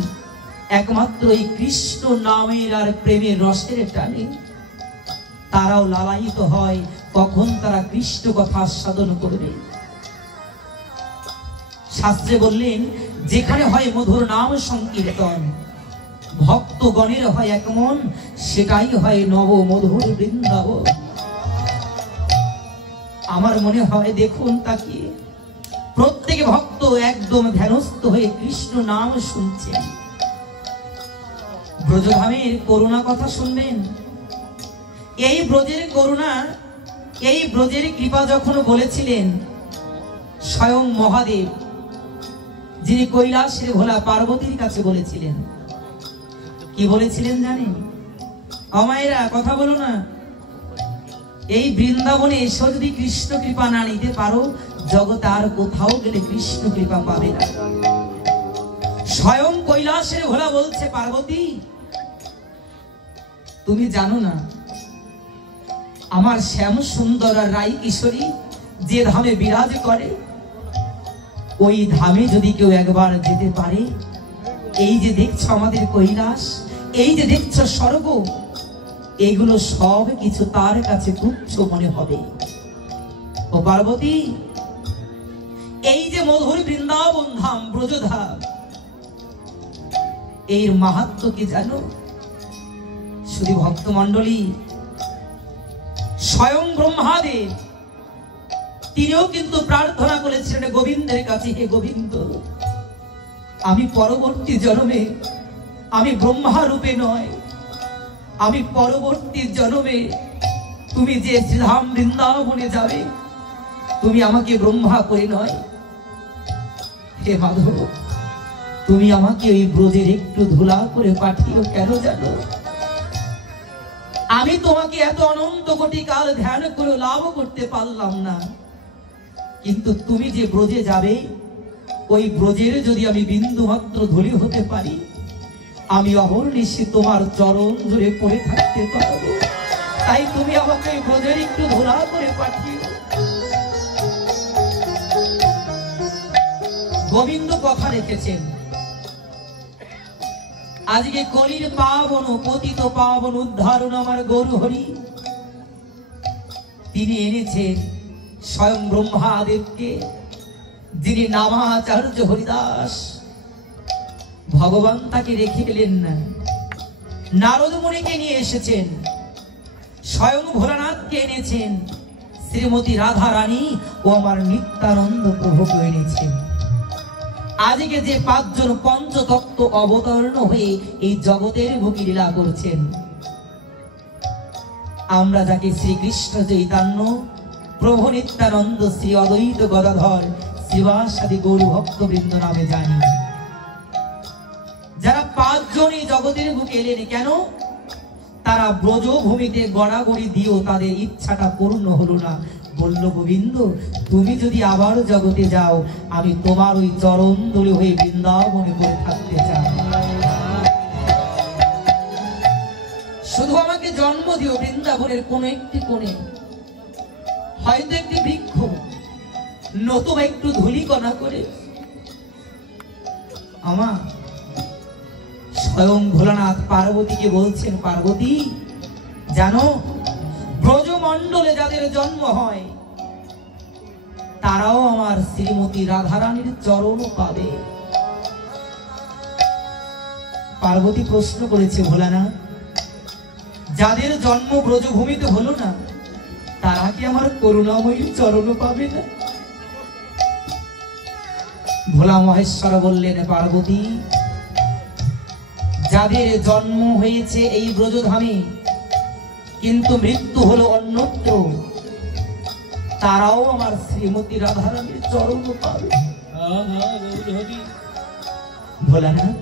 একমাত্র এই কৃষ্ণ নামের আর প্রেমের রসের টানে। তারাও লালায়িত হয় কখন তারা কৃষ্ণ কথা আস্বাদন করবে। শাস্ত্রে বললেন যেখানে হয় মধুর নাম সংকীর্তন, ভক্তগণের হয় এক মন, সেটাই হয় নব মধুর বৃন্দাবন। আমার মনে হয় দেখুন তাকিয়ে প্রত্যেক ভক্ত একদম ধ্যানস্থ হয়ে কৃষ্ণ নাম শুনছেন। ব্রজধামের করুণা কথা শুনবেন। এই ব্রজের করুণা, এই ব্রজের কৃপা যখন বলেছিলেন স্বয়ং মহাদেব, যিনি কৈলাসের ভোলা পার্বতীর কাছে বলেছিলেন, কি বলেছিলেন জানেন? অমায়েরা কথা বলো না, এই বৃন্দাবনে এসে যদি কৃষ্ণ কৃপা না নিতে পারো, জগতে আর কোথাও গেলে কৃষ্ণ কৃপা পাবে না। স্বয়ং কৈলাসের ভোলা বলছে, পার্বতী তুমি জানো না আমার শ্যাম সুন্দর আর রাই কিশোরী যে ধামে বিরাজ করে, ওই ধামে যদি কেউ একবার যেতে পারে, এই যে দেখছো আমাদের কৈলাস, এই যে দেখছো স্বর্গ, এগুলো সব কিছু তার কাছে তুচ্ছ মনে হবে। ও পার্বতী, এই যে মধুর বৃন্দাবন ধাম ব্রজধাম, এর মাহাত্ম্য কি জানো? শুধু ভক্তমণ্ডলী, স্বয়ং ব্রহ্মাদেব তিনিও কিন্তু প্রার্থনা করেছিলেন গোবিন্দের কাছে, হে গোবিন্দ, আমি পরবর্তী জন্মে আমি ব্রহ্মা রূপে নয়, আমি পরবর্তী জন্মে তুমি যে শ্রীধাম বৃন্দাবনে যাবে, তুমি আমাকে ব্রহ্মা করে নয়, হে মাধব তুমি আমাকে ওই ব্রজের একটু ধুলা করে পাঠিও কেন জানো? আমি তোমাকে এত অনন্ত কোটি কাল ধ্যান করে লাভ করতে পারলাম না, কিন্তু তুমি যে ব্রজে যাবে, ওই ব্রজের যদি আমি বিন্দু মাত্র ধুলি হতে পারি, আমি অহর্নিশি তোমার চরণ জুড়ে পড়ে থাকতে পারবো। তাই তুমি আমাকে ব্রজের একটু ধুলা করে পাঠিও। গোবিন্দ কথা রেখেছেন। আজকে কলির পাবন পতিত পাবন উদ্ধারণ আমার গরু হরি, তিনি এনেছেন স্বয়ং ব্রহ্মাদেবকে, যিনি নামাচার্য হরিদাস। ভগবান তাকে রেখে গেলেন না, নারদ মুনিকে নিয়ে এসেছেন, স্বয়ং ভোলানাথকে এনেছেন, শ্রীমতী রাধা রানী ও আমার নিত্যানন্দ প্রভুকে এনেছেন। আজকে যে পাঁচজন পঞ্চতত্ত্ব অবতরণ হয়ে এই জগতের বুকে লীলা করছেন, আমরা যাকে শ্রীকৃষ্ণ চৈতন্য প্রভু নিত্যানন্দ শ্রী অদ্বৈত গদাধর শ্রীবাসাদি গৌর ভক্তবৃন্দ নামে জানি, যারা পাঁচজন এই জগতের বুকে এলেন কেন? তারা ব্রজভূমিতে গড়াগড়ি দিয়েও তাদের ইচ্ছাটা পূর্ণ হলো না। বলল, গোবিন্দ তুমি যদি আবার জগতে যাও, আমি তোমার ওই চরণ ধরে হয়ে বৃন্দাবনে করে থাকতে চাই। শুধু আমাকে জন্ম দিও বৃন্দাবনের কোন একটি কোণে, হয়তো একটি বৃক্ষ, নতুবা একটু ধূলিকণা করে। আমার স্বয়ং ভোলানাথ পার্বতীকে বলছেন, পার্বতী জানো ব্রজমণ্ডলে যাদের জন্ম হয়, তারাও আমার শ্রীমতী রাধারানীর চরণ পাবে। পার্বতী প্রশ্ন করেছে, ভোলানাথ যাদের জন্ম ব্রজভূমিতে হলো না, তারা কি আমার করুণাময়ী চরণ পাবে না? ভোলা মহেশ্বর বললেন, পার্বতী যাদের জন্ম হয়েছে এই ব্রজধামে কিন্তু মৃত্যু হলো অন্যত্র, তারাও আমার শ্রীমতী রাধারানীর চরণ পাবে। ভোলানাথ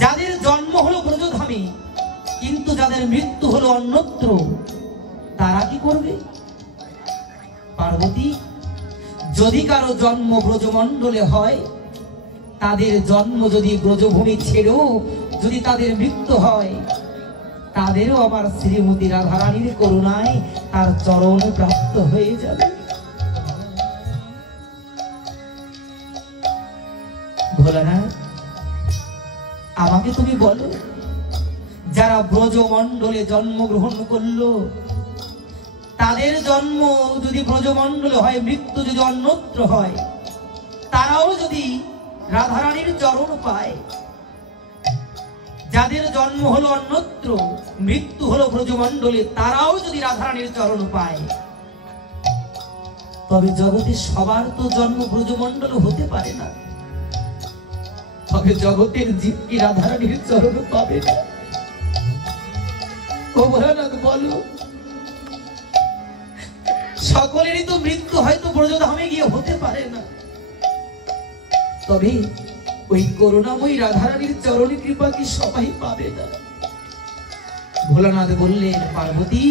যাদের জন্ম হলো ব্রজধামে কিন্তু যাদের মৃত্যু হলো অন্যত্র, তারা কি করবে? পার্বতী যদি কারো জন্ম ব্রজমণ্ডলে হয়, তাদের জন্ম যদি ব্রজভূমি ছেড়েও যদি তাদের মৃত্যু হয়, তাদেরও আমার শ্রীমতী রাধারানীর করুণায় তার চরণ প্রাপ্ত হয়ে যাবে। ভোলানাথ, আমাকে তুমি বলো, যারা ব্রজমণ্ডলে জন্মগ্রহণ করলো, তাদের জন্ম যদি ব্রজমণ্ডলে হয়, মৃত্যু যদি অন্যত্র হয়, তারাও যদি রাধারানীর চরণ পায়, যাদের জন্ম হলো অন্যত্র, মৃত্যু হলো ব্রজমণ্ডলে, তারাও যদি রাধারানীর চরণ পায়, তবে জগতে সবার তো জন্ম ব্রজমণ্ডল হতে পারে না। তবে জগতের জীব কি রাধারানীর চরণ পাবে না? ও ভোলানাথ বলো, সকলেরই তো মৃত্যু হয়তো ব্রজধামে গিয়ে হতে পারে না, তবে ওই করুণাময়ী রাধারানীর চরণে কৃপা কি সবাই পাবে না? ভোলানাথ বললেন, পার্বতী,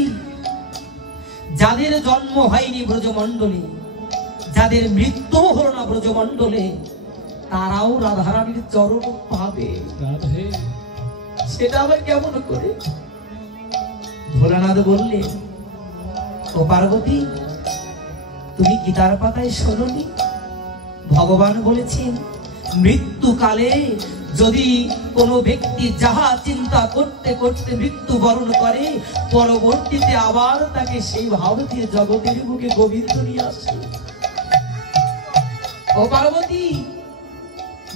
যাদের জন্ম হয়নি ব্রজমণ্ডলে, যাদের মৃত্যু হলো না ব্রজমণ্ডলে, তারাও রাধারানীর চরণ পাবে। সেটা আবার কেমন করে? ভোলানাথ বললেন, ও পার্বতী, তুমি গীতার পাতায় শোনোনি? ভগবান বলেছেন, মৃত্যুকালে যদি কোনো ব্যক্তি যাহা চিন্তা করতে করতে মৃত্যু বরণ করে, পরবর্তীতে আবার তাকে সেই ভাব দিয়ে জগতের বুকে গোবিন্দ নিয়ে আসে। ও পার্বতী,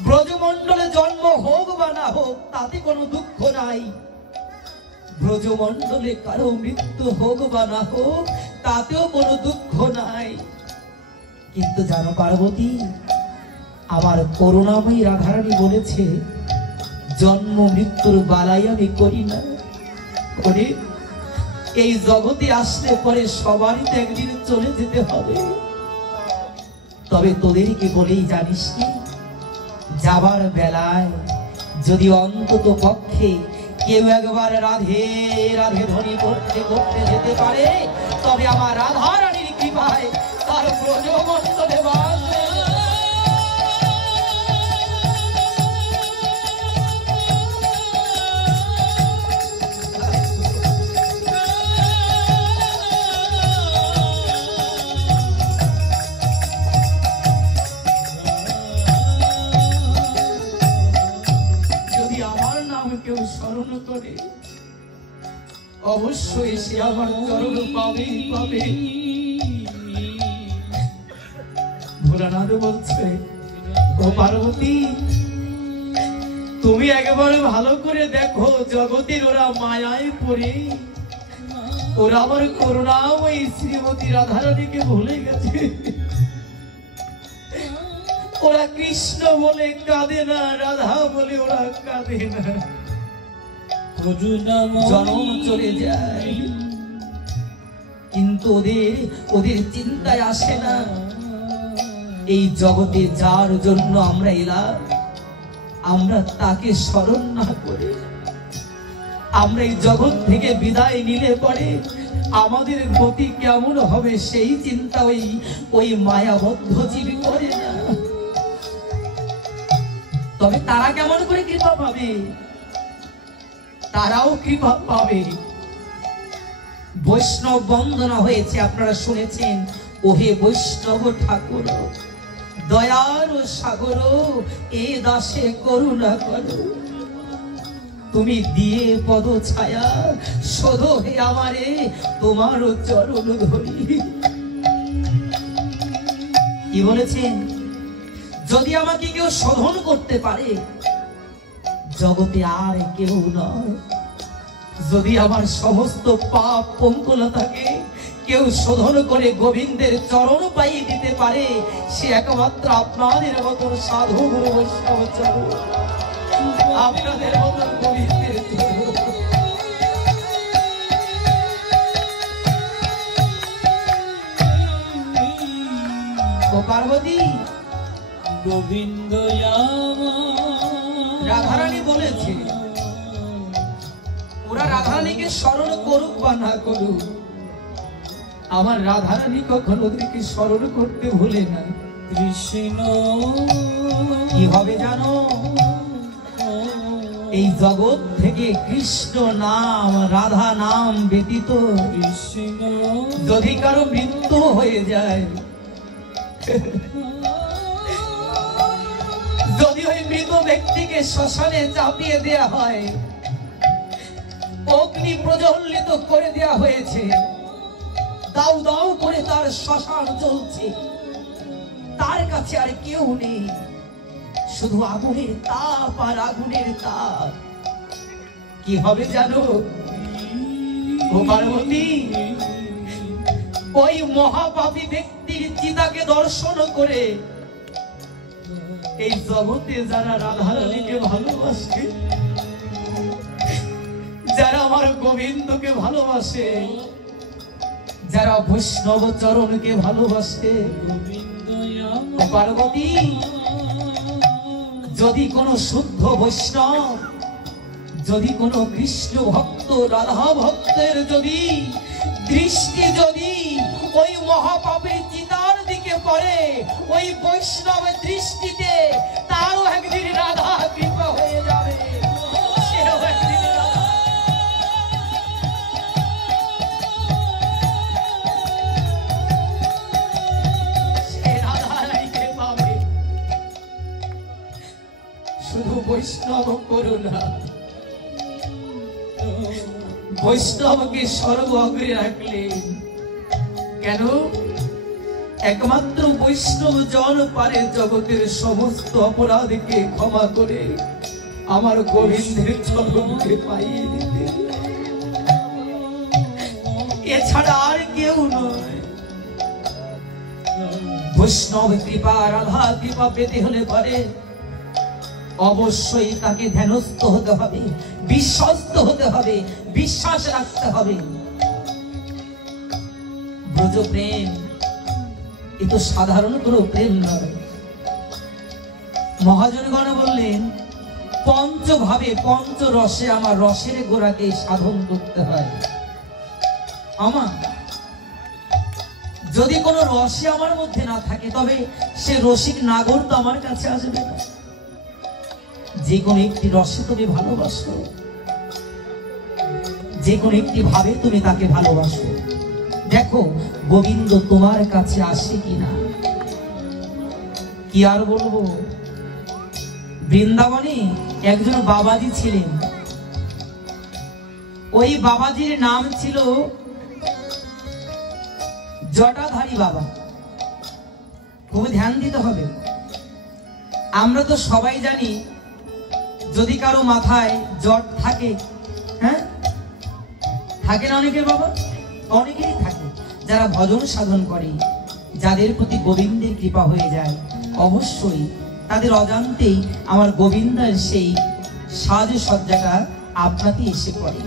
ব্রজমণ্ডলে জন্ম হোক বা না হোক তাতে কোনো দুঃখ নাই, ব্রজমণ্ডলে কারো মৃত্যু হোক বা না হোক তাতেও কোনো দুঃখ নাই। কিন্তু জানো পার্বতী, আমার করুণাময়ী রাধারানী বলেছে, জন্ম মৃত্যুর বালাই আমি করি না। এই জগতে আসলে পরে সবারই তো একদিন চলে যেতে হবে, তবে তোদেরকে বলেই জানিস কি, যাবার বেলায় যদি অন্তত পক্ষে কেউ একবার রাধে রাধে ধ্বনি করতে করতে যেতে পারে, তবে আমার রাধারানীর কৃপায় তার ব্রজমণ্ডলে বাস। কেউ স্মরণ করে, অবশ্যই সে আমার চরণ পাবে পাবে। ভোলানাথ বলছে, ও পার্বতী, তুমি একেবারে ভালো করে দেখো, জগতের ওরা মায়ায় পড়ে ওরা আমার করুণাময়ী শ্রীমতী রাধারানীকে ভুলে গেছে। ওরা কৃষ্ণ বলে কাঁদে না, রাধা বলে ওরা কাঁদে না, জনম চলে যায়, কিন্তু ওদের চিন্তায় আসে না এই জগতে যার জন্য আমরা এলাম, আমরা তাকে স্মরণ না করে আমরা এই জগৎ থেকে বিদায় নিলে পরে আমাদের গতি কেমন হবে সেই চিন্তা ওই মায়াবদ্ধ জীব করে না। তবে তারা কেমন করে কৃপা পাবে? তারাও কৃপা পাবে। বৈষ্ণব বন্দনা হয়েছে, আপনারা শুনেছেন, ওহে বৈষ্ণব ঠাকুর দয়ার সাগর এ দাসে করুণা করো, তুমি দিয়ে পদ ছায়া শোধো হে আমারে তোমার চরণ ধরি। কি বলেছেন? যদি আমাকে কেউ শোধন করতে পারে জগতে আর কেউ নয়। যদি আমার সমস্ত পাপ পঙ্কুলতাকে কেউ শোধন করে গোবিন্দের চরণ পাইয়ে দিতে পারে, সে একমাত্র আপনাদের মতন সাধু গুরু বৈষ্ণব চরণ, আপনাদের মতন গোবিন্দের চরণ। ও পার্বতী, গোবিন্দ রাধারানী বলেছে, ওরা রাধারানীকে স্মরণ করুক বা না করুক, আমার রাধারানী কখনো ওদেরকে স্মরণ করতে ভুলে না। কৃষ্ণ কি হবে জানো? এই জগৎ থেকে কৃষ্ণ নাম রাধা নাম ব্যতীত কৃষ্ণ যদি কারো মৃত্যু হয়ে যায়, যদি ওই মৃত ব্যক্তিকে শ্মশানে চাপিয়ে দেয়া হয়, অগ্নি প্রজ্বলিত করে দেয়া হয়েছে, দাউ দাউ করে তার শ্মশান চলছে, তার কাছে আর কেউ নেই, শুধু আগুনের তাপ আর আগুনের তাপ। কি হবে জানো ও পার্বতী? ওই মহাপাপী ব্যক্তির চিতাকে দর্শন করে এই জগতে যারা রাধারানীকে ভালোবাসে, যারা আমার গোবিন্দকে ভালোবাসে, যারা বৈষ্ণব চরণকে ভালোবাসে, ও পার্বতী, যদি কোন শুদ্ধ বৈষ্ণব, যদি কোন কৃষ্ণ ভক্ত রাধা ভক্তের যদি দৃষ্টি যদি ওই মহাপাপের চিতার দিকে পড়ে, ওই বৈষ্ণবের দৃষ্টিতে তারও একদিন রাধা কৃপা হয়ে যাবে। সেও একদিন সে রাধারানীকে পাবে। শুধু বৈষ্ণব করো না, বৈষ্ণবকে সর্ব অগ্রে রাখলেন। কেন? একমাত্র বৈষ্ণব জন পারে জগতের সমস্ত অপরাধকে ক্ষমা করে আমার গোবিন্দের চরণকে পাইয়ে দিতে, এছাড়া আর কেউ নয়। বৈষ্ণব কৃপা রাধা কৃপা পেতে হলে পারে অবশ্যই তাকে ধ্যানস্থ হতে হবে, বিশ্বস্ত হতে হবে, বিশ্বাস রাখতে হবে। ব্রজ প্রেম এ তো সাধারণ কোনো প্রেম নয়। মহাজনগণ বললেন, পঞ্চভাবে পঞ্চ রসে আমার রসের গোড়াকে সাধন করতে হয়। আমার যদি কোনো রসে আমার মধ্যে না থাকে, তবে সে রসিক নাগর তো আমার কাছে আসবে না। যে কোনো একটি রসে তুমি ভালোবাসো, যে কোনো একটি ভাবে তুমি তাকে ভালোবাসো, দেখো গোবিন্দ তোমার কাছে আসে কিনা। কি আর বলবো, বৃন্দাবনে একজন বাবাজি ছিলেন। ওই বাবাজির নাম ছিল জটাধারী বাবা। খুব ধ্যান দিতে হবে। আমরা তো সবাই জানি, যদি কারো মাথায় জট থাকে, হ্যাঁ থাকে না অনেকের বাবা, অনেকেই থাকে, যারা ভজন সাধন করে, যাদের প্রতি গোবিন্দের কৃপা হয়ে যায়, অবশ্যই তাদের অজান্তেই আমার গোবিন্দের সেই সাজসজ্জাটা আপনাকে এসে পড়ে।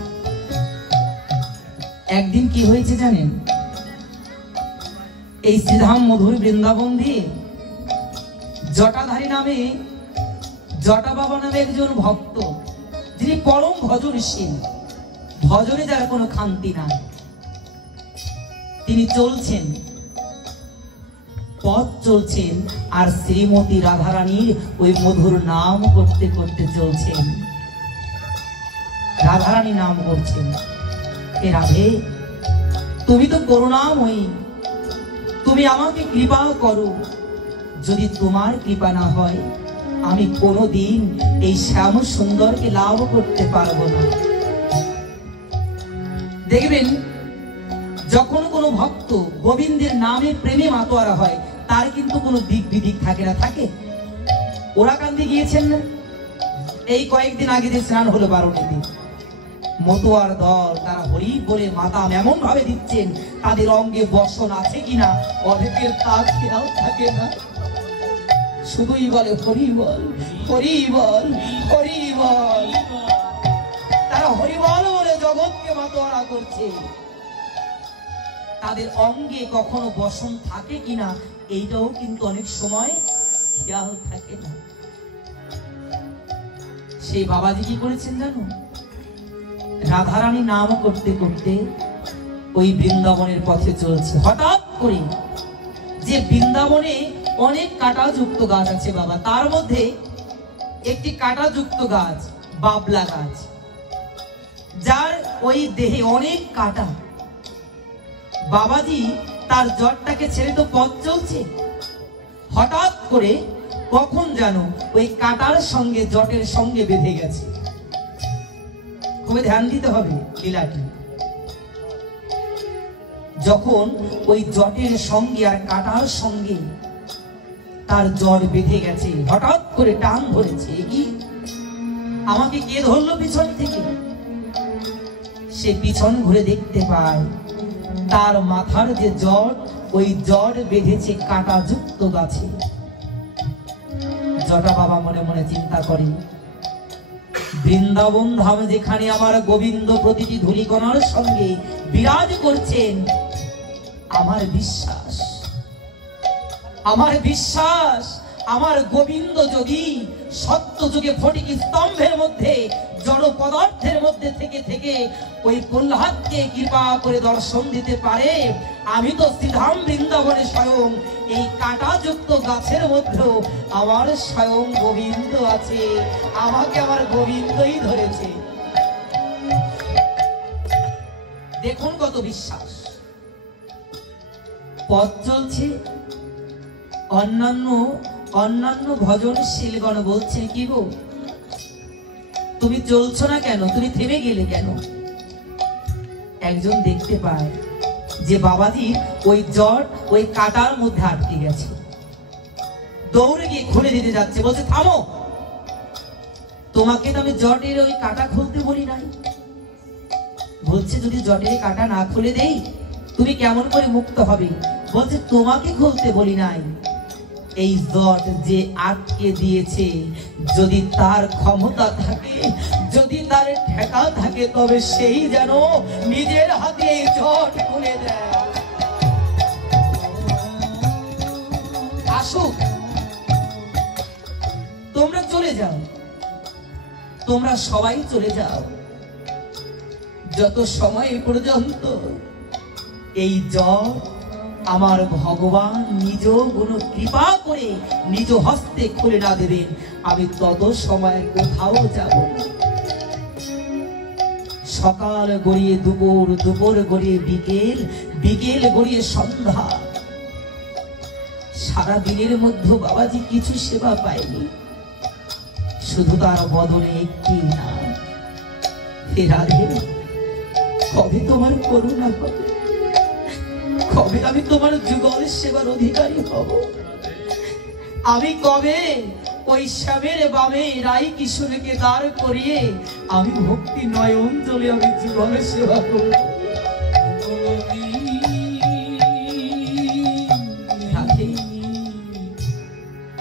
একদিন কি হয়েছে জানেন? এই শ্রীধাম মধুর বৃন্দাবন দিয়ে জটাধারী নামে, জটা বাবা নামে একজন ভক্ত, যিনি পরম ভজনশীল, ভজনে যার কোনো খান্তি নাই, তিনি চলছেন, পথ চলছেন, আর শ্রীমতী রাধারানীর ওই মধুর নাম করতে করতে চলছেন। রাধারানী নাম করছেন, এ রাধে, তুমি তো করুণাময়ী, তুমি আমাকে কৃপা করো। যদি তোমার কৃপা না হয়, আমি কোনোদিন এই শ্যাম সুন্দরকে লাভ করতে পারবো না। দেখবেন, যখন কোনো ভক্ত গোবিন্দের নামে প্রেমে মাতোয়ারা হয়, তার কিন্তু কোনো দিক বিদিক থাকে না। থাকে? ওরা কান্দি গিয়েছেন না? এই কয়েকদিন আগে যে স্নান হলো 12টি দিন, মতুয়ার দল তারা হরি বলে মাতাম এমন ভাবে দিচ্ছেন, তাদের অঙ্গে বসন আছে কিনা অনেকের তার খেয়াল থাকে না, শুধুই বলে হরি বল, হরি বল, হরি বল। তারা হরি বল বলে জগৎকে মাতোয়ারা করছে, তাদের অঙ্গে কখনো বসন থাকে কিনা এইটাও কিন্তু অনেক সময় খেয়াল থাকে না। সেই বাবাজি কি করেছেন জানো? রাধারানী নাম করতে করতে ওই বৃন্দাবনের পথে চলছে। হঠাৎ করে যে বৃন্দাবনে অনেক কাঁটাযুক্ত গাছ আছে বাবা, তার মধ্যে একটি কাঁটাযুক্ত গাছ বাবলা গাছ, যার ওই দেহে অনেক কাটা। বাবাজি তার জটটাকে ছেড়ে তো পথ চলছে, হঠাৎ করে কখন জানো ওই কাটার সঙ্গে জটের সঙ্গে বেঁধে গেছে। খুবই ধ্যান দিতে হবে লীলাটি। যখন ওই জটের সঙ্গে আর কাটার সঙ্গে তার জট বেঁধে গেছে, হঠাৎ করে টান ধরেছে, কি আমাকে কে ধরলো পিছন থেকে? সে পিছন ঘুরে দেখতে পায় তার মাথার যে জট, ওই জট বেঁধেছে কাটা যুক্ত গাছে। জটা বাবা মনে মনে চিন্তা করে, বৃন্দাবন ধাম যেখানে আমার গোবিন্দ প্রতিটি ধূলিকণার সঙ্গে বিরাজ করছেন, আমার বিশ্বাস আমার গোবিন্দ যদি সত্য যুগে ফটিক স্তম্ভের মধ্যে জড় পদার্থের মধ্যে থেকে থেকে ওই প্রহ্লাদকে কৃপা করে দর্শন দিতে পারে, আমি তো শ্রীধাম বৃন্দাবনে স্বয়ং এই কাঁটাযুক্ত গাছের মধ্যেও আমার স্বয়ং গোবিন্দ আছে, আমাকে আমার গোবিন্দই ধরেছে। দেখুন কত বিশ্বাস। পথ চলছে, অন্যান্য ভজনশীলগণ বলছে, কি গো তুমি চলছো না কেন, তুমি থেমে গেলে কেন? একজন দেখতে পায় যে বাবাজি ওই জট ওই কাটার মধ্যে আটকে গেছে, দৌড়ে গিয়ে খুলে দিতে যাচ্ছে, বলছে থামো, তোমাকে তো আমি জটের ওই কাটা খুলতে বলি নাই। বলছে যদি জটের কাটা না খুলে দেই তুমি কেমন করে মুক্ত হবে? বলছে তোমাকে খুলতে বলি নাই, এই জট যে আটকে দিয়েছে, যদি তার ক্ষমতা থাকে, যদি তার ঠেকা থাকে, তবে সেই যেন নিজের হাতে এই জট খুলে দেয়। আসুক, তোমরা চলে যাও, তোমরা সবাই চলে যাও, যত সময় পর্যন্ত এই জট আমার ভগবান নিজ গুণ কৃপা করে নিজ হস্তে খুলে না দেবেন, আমি তত সময় কোথাও যাব না। সকাল গড়িয়ে দুপুর, দুপুর গড়িয়ে বিকেল, বিকেল গড়িয়ে সন্ধ্যা, সারা দিনের মধ্যে বাবাজি কিছু সেবা পায়নি, শুধু তার বদলে একটি নাম, হে রাধে, কবে তোমার করুণা হবে, কবে আমি তোমার যুগল সেবার অধিকারী হব, আমি কবে ওই শ্যামের বামে রাই কিশোরকে দাঁড় করিয়ে আমি ভক্তি নয়ন জলে আমি যুগল সেবা করব।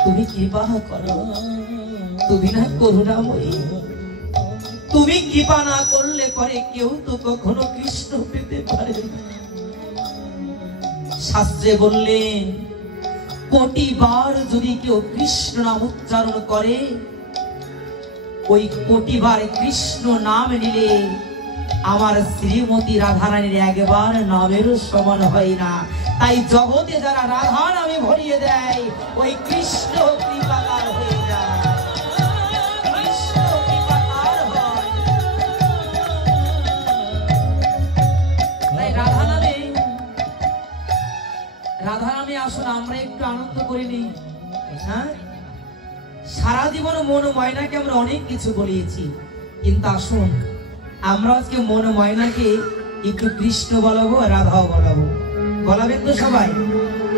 তুমি কৃপা করো, তুমি না করুণাময়ী, তুমি কৃপা না করলে পরে কেউ তো কখনো কৃষ্ণ পেতে পারে না। শাস্ত্রে বললেন কোটিবার যদি কেউ কৃষ্ণ নাম উচ্চারণ করে, ওই কোটিবার কৃষ্ণ নাম নিলে আমার শ্রীমতী রাধারানীর একবার নামেরও সমান হয় না। তাই জগতে যারা রাধা নামে ভরিয়ে দেয়, ওই কৃষ্ণ কৃপাকার হয়ে যায়, কৃষ্ণ কৃপাকার হয়। তাই রাধা নামে আসুন আমরা একটু আনন্দ করে নিই। হ্যাঁ, সারা জীবন মন ময়নাকে আমরা অনেক কিছু বলিয়েছি, কিন্তু আসুন আমরা আজকে মন ময়নাকে একটু কৃষ্ণ বলাবো আর রাধাও বলাবো। বলাবেন তো সবাই?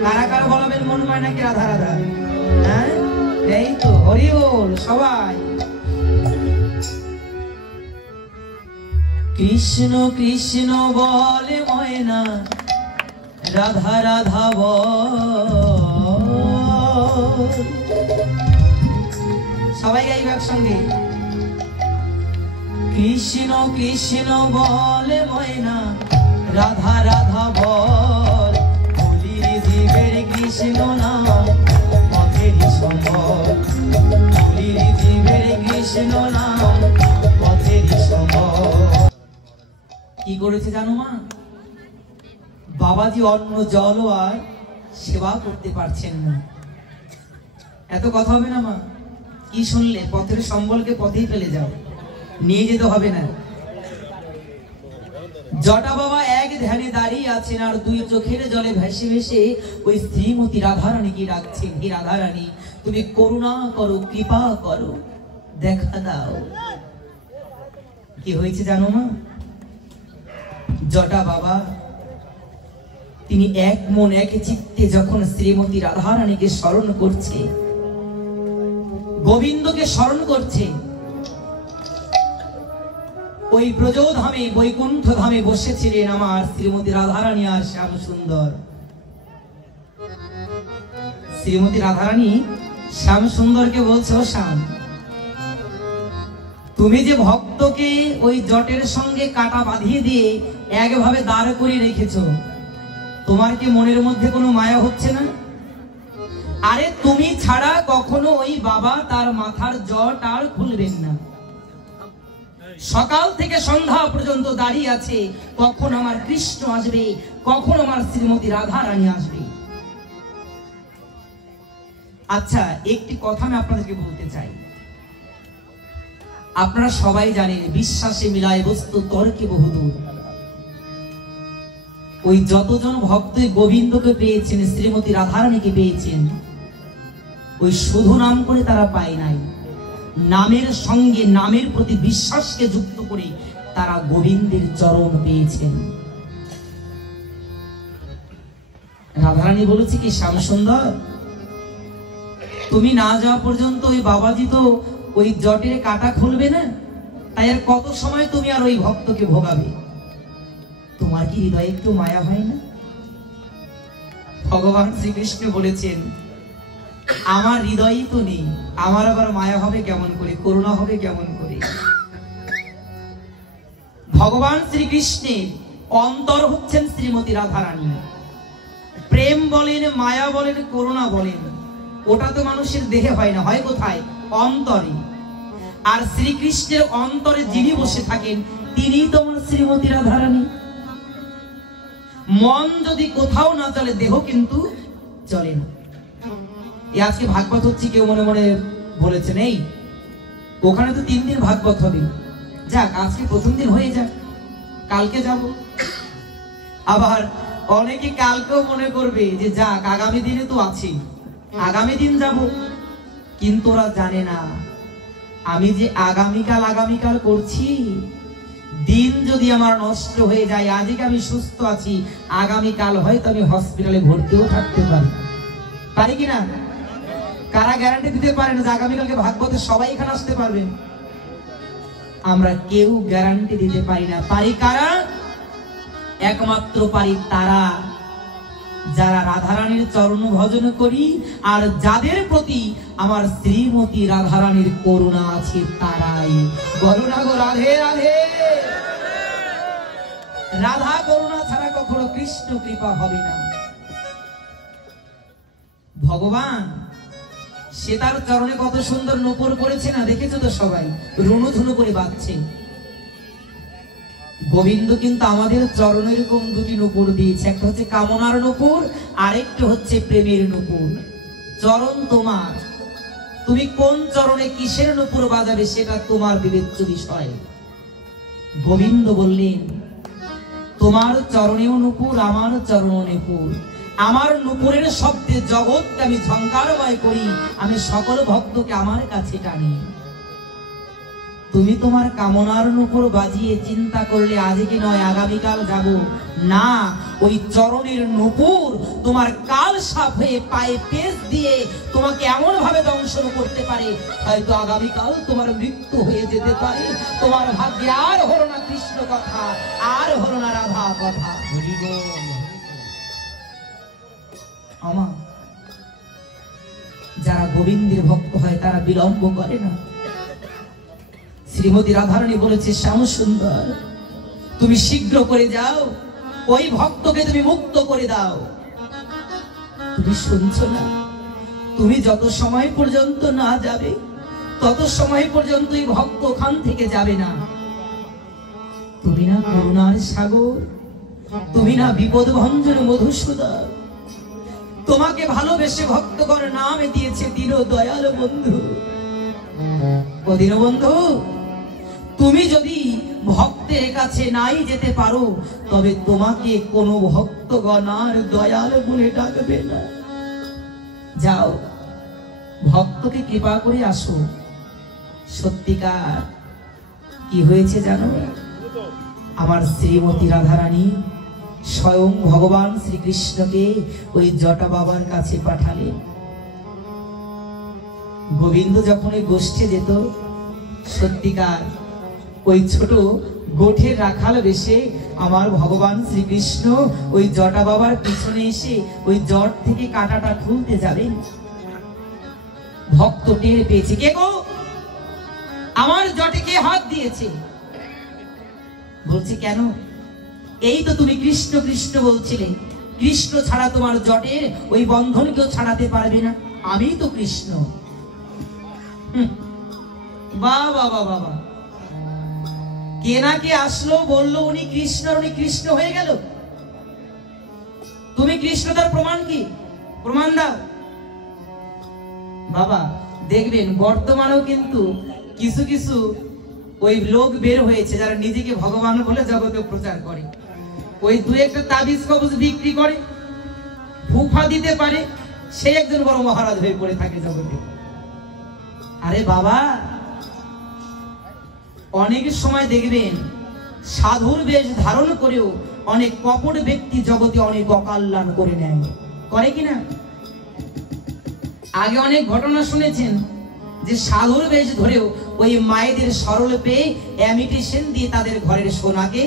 কারা কারা বলাবেন মন ময়নাকে রাধা রাধা? হ্যাঁ, এই তো, হরি বল সবাই। কৃষ্ণ কৃষ্ণ বলে ময়না, রাধা রাধা বল। সবাই গাইব একসঙ্গে। কৃষ্ণ কৃষ্ণ বলে ময়না, রাধা রাধা বল, বলির জীবের কৃষ্ণ নাম পথের সম্বল, বলির জীবের কৃষ্ণ নাম পথের সম্বল। কি করেছে জানো মা? বাবাজি অন্ন জল আর সেবা করতে পারছেন না। এত কথা হবে না মা? কি শুনলে? পথের সম্বলকে পথেই ফেলে যাও। নিয়ে যেতে হবে না। জটা বাবা এক ধ্যানে দাঁড়িয়ে আছেন আর দুই চোখের জলে ভেসে ভেসে ওই শ্রীমতী রাধারানীকে ডাকছেন, হে রাধারানী তুমি করুণা করো, কৃপা করো, দেখা দাও। কি হয়েছে জানো মা? জটা বাবা তিনি এক মন এক চিত্তে যখন শ্রীমতী রাধারানীকে স্মরণ করছে, গোবিন্দকে স্মরণ করছে, ওই ব্রজধামে বৈকুণ্ঠ ধামে বসেছিলেন আমার শ্রীমতী রাধারানী আর শ্যাম সুন্দর। শ্রীমতী রাধারানী শ্যাম সুন্দরকে বলছে, ও শ্যাম, তুমি যে ভক্তকে ওই জটের সঙ্গে কাটা বাঁধিয়ে দিয়ে একভাবে দাঁড় করে রেখেছ, তোমার কি মনের মধ্যে কোনো মায়া হচ্ছে না? আরে তুমি ছাড়া কখনো ওই বাবা তার মাথার জট আর খুলবেন না। সকাল থেকে সন্ধ্যা পর্যন্ত দাঁড়িয়ে আছে, কখন আমার কৃষ্ণ আসবে, কখন আমার শ্রীমতী রাধা রানী আসবে। আচ্ছা, একটি কথা আমি আপনাদেরকে বলতে চাই। আপনারা সবাই জানেন বিশ্বাসে মিলায় বস্তু তর্কে বহুদূর। ওই যতজন ভক্ত গোবিন্দকে পেয়েছেন, শ্রীমতী রাধারানীকে পেয়েছেন, ওই শুধু নাম করে তারা পায় নাই, নামের সঙ্গে নামের প্রতি বিশ্বাসকে যুক্ত করে তারা গোবিন্দের চরণ পেয়েছেন। রাধারানী বলেছে কি, শ্যাম সুন্দর তুমি না যাওয়া পর্যন্ত ওই বাবাজি তো ওই জটের কাটা খুলবে না, তাই আর কত সময় তুমি আর ওই ভক্তকে ভোগাবে? তোমার কি হৃদয়ে একটু মায়া হয় না? ভগবান শ্রীকৃষ্ণ বলেছেন, আমার হৃদয়ই তো নেই, আমার আবার মায়া হবে কেমন করে, করুণা হবে কেমন করে? ভগবান শ্রীকৃষ্ণের অন্তর হচ্ছেন শ্রীমতী রাধারানী। প্রেম বলেন, মায়া বলেন, করুণা বলেন, ওটা তো মানুষের দেহে হয় না, হয় কোথায়? অন্তরে। আর শ্রীকৃষ্ণের অন্তরে যিনি বসে থাকেন তিনিই তো আমার শ্রীমতী রাধারানী। মন যদি কোথাও না চলে, দেহ কিন্তু চলে না। আজকে ভাগবত হচ্ছে, কেউ মনে মনে বলেছেন এই ওখানে তো 3 দিন ভাগবত হবে, যাক আজকে প্রথম দিন হয়ে যাক, কালকে যাব। আবার অনেকে কালকেও মনে করবে যে যাক আগামী দিনে তো আছে, আগামী দিন যাব। কিন্তু ওরা জানে না আমি যে আগামীকাল করছি, দিন যদি আমার নষ্ট হয়ে যায়, আজকে আমি সুস্থ আছি, আগামীকাল হয়তো আমি হসপিটালে ভর্তিও থাকতে পারি কিনা? কারা গ্যারান্টি দিতে পারেন যে আগামীকালকে ভাগবতে সবাই এখানে আসতে পারবেন? আমরা কেউ গ্যারান্টি দিতে পারি না। পারি কারা? একমাত্র পারি তারা যারা রাধারানীর চরণ ভজন করি আর যাদের প্রতি আমার শ্রীমতী রাধারানীর করুণা আছে, তারাই। করুণা গো রাধে রাধে। রাধা করুণা ছাড়া কখনো কৃষ্ণ কৃপা হবে না। ভগবান সে তার চরণে কত সুন্দর নূপুর করেছে না, দেখেছো তো সবাই, রুনু ধুনু করে বাজছে। গোবিন্দ কিন্তু আমাদের চরণে এরকম 2টি নূপুর দিয়েছে, একটা হচ্ছে কামনার নূপুর, আরেকটা হচ্ছে প্রেমের নূপুর। চরণ তোমার, তুমি কোন চরণে কিসের নূপুর বাজাবে সেটা তোমার বিবেচ্য বিষয়। গোবিন্দ বললেন, তোমার চরণেও নূপুর, আমার চরণেও নূপুর। আমার নূপুরের শব্দে জগৎকে আমি ঝঙ্কারময় করি, আমি সকল ভক্তকে আমার কাছে টানি। তুমি তোমার কামনার নূপুর বাজিয়ে চিন্তা করলে আজকে নয় আগামীকাল যাব না, ওই চরণের নূপুর তোমার কাল সাপ হয়ে পায়ে পেঁচ দিয়ে তোমাকে এমন ভাবে দংশন করতে পারে, হয়তো আগামীকাল তোমার মৃত্যু হয়ে যেতে পারে। তোমার ভাগ্যে আর হলো না কৃষ্ণ কথা, আর হলো না রাধা কথা। আমার যারা গোবিন্দের ভক্ত হয় তারা বিলম্ব করে না। শ্রীমতী রাধারানী বলেছে, শ্যাম সুন্দর তুমি শীঘ্র করে যাও, ওই ভক্তকে তুমি মুক্ত করে দাও। তুমি শুনছো না? তুমি যত সময় পর্যন্ত না যাবে তত সময় পর্যন্ত এই ভক্ত ওখান থেকে যাবে না। তুমি না করুণার সাগর, তুমি না বিপদ ভঞ্জন মধুসূদন, তোমাকে ভালোবেসে ভক্তগণ নাম দিয়েছে দীন দয়াল বন্ধু। ও দীনবন্ধু, তুমি যদি ভক্তের কাছে নাই যেতে পারো তবে তোমাকে কোনো ভক্তগণ আর দয়াল বলে ডাকবে না। যাও, ভক্তকে কৃপা করে আসো। সত্যিকার কি হয়েছে জানো? আমার শ্রীমতী রাধারানী স্বয়ং ভগবান শ্রীকৃষ্ণকে ওই জটা বাবার কাছে পাঠালেন। গোবিন্দ যখন ওই গোষ্ঠে যেত, সত্যিকার ওই ছোট গোঠের রাখাল বেশে আমার ভগবান শ্রীকৃষ্ণ ওই জটা বাবার পিছনে এসে ওই জট থেকে কাঁটাটা খুলতে যাবেন। ভক্ত টের পেয়েছে, কে গো, আমার জটে কে হাত দিয়েছে? বলছে কেন? এই তো তুমি কৃষ্ণ কৃষ্ণ বলছিলে, কৃষ্ণ ছাড়া তোমার জটের ওই বন্ধন কেউ ছাড়াতে পারবে না, আমি তো কৃষ্ণ। বাবা বাবা বাবা, কে না কে আসলো, বললো উনি কৃষ্ণ, উনি কৃষ্ণ হয়ে গেল। তুমি কৃষ্ণ, তার প্রমাণ কি? প্রমাণ দাও। বাবা দেখবেন বর্তমানেও কিন্তু কিছু কিছু ওই লোক বের হয়েছে যারা নিজেকে ভগবান বলে জগতে প্রচার করে। ওই দু একটা তাবিজ কবজ বিক্রি করে, ফুফা দিতে পারে, সে একজন বড় মহারাজ হয়ে পড়ে থাকে জগতে। আরে বাবা, অনেক সময় দেখবেন সাধুর বেশ ধারণ করেও অনেক কপট ব্যক্তি জগতে অনেক অকল্যাণ করে নেয়, করে কিনা? আগে অনেক ঘটনা শুনেছেন যে সাধুর বেশ ধরেও ওই মায়েদের সরল পেয়ে অ্যামিটেশন দিয়ে তাদের ঘরের সোনাকে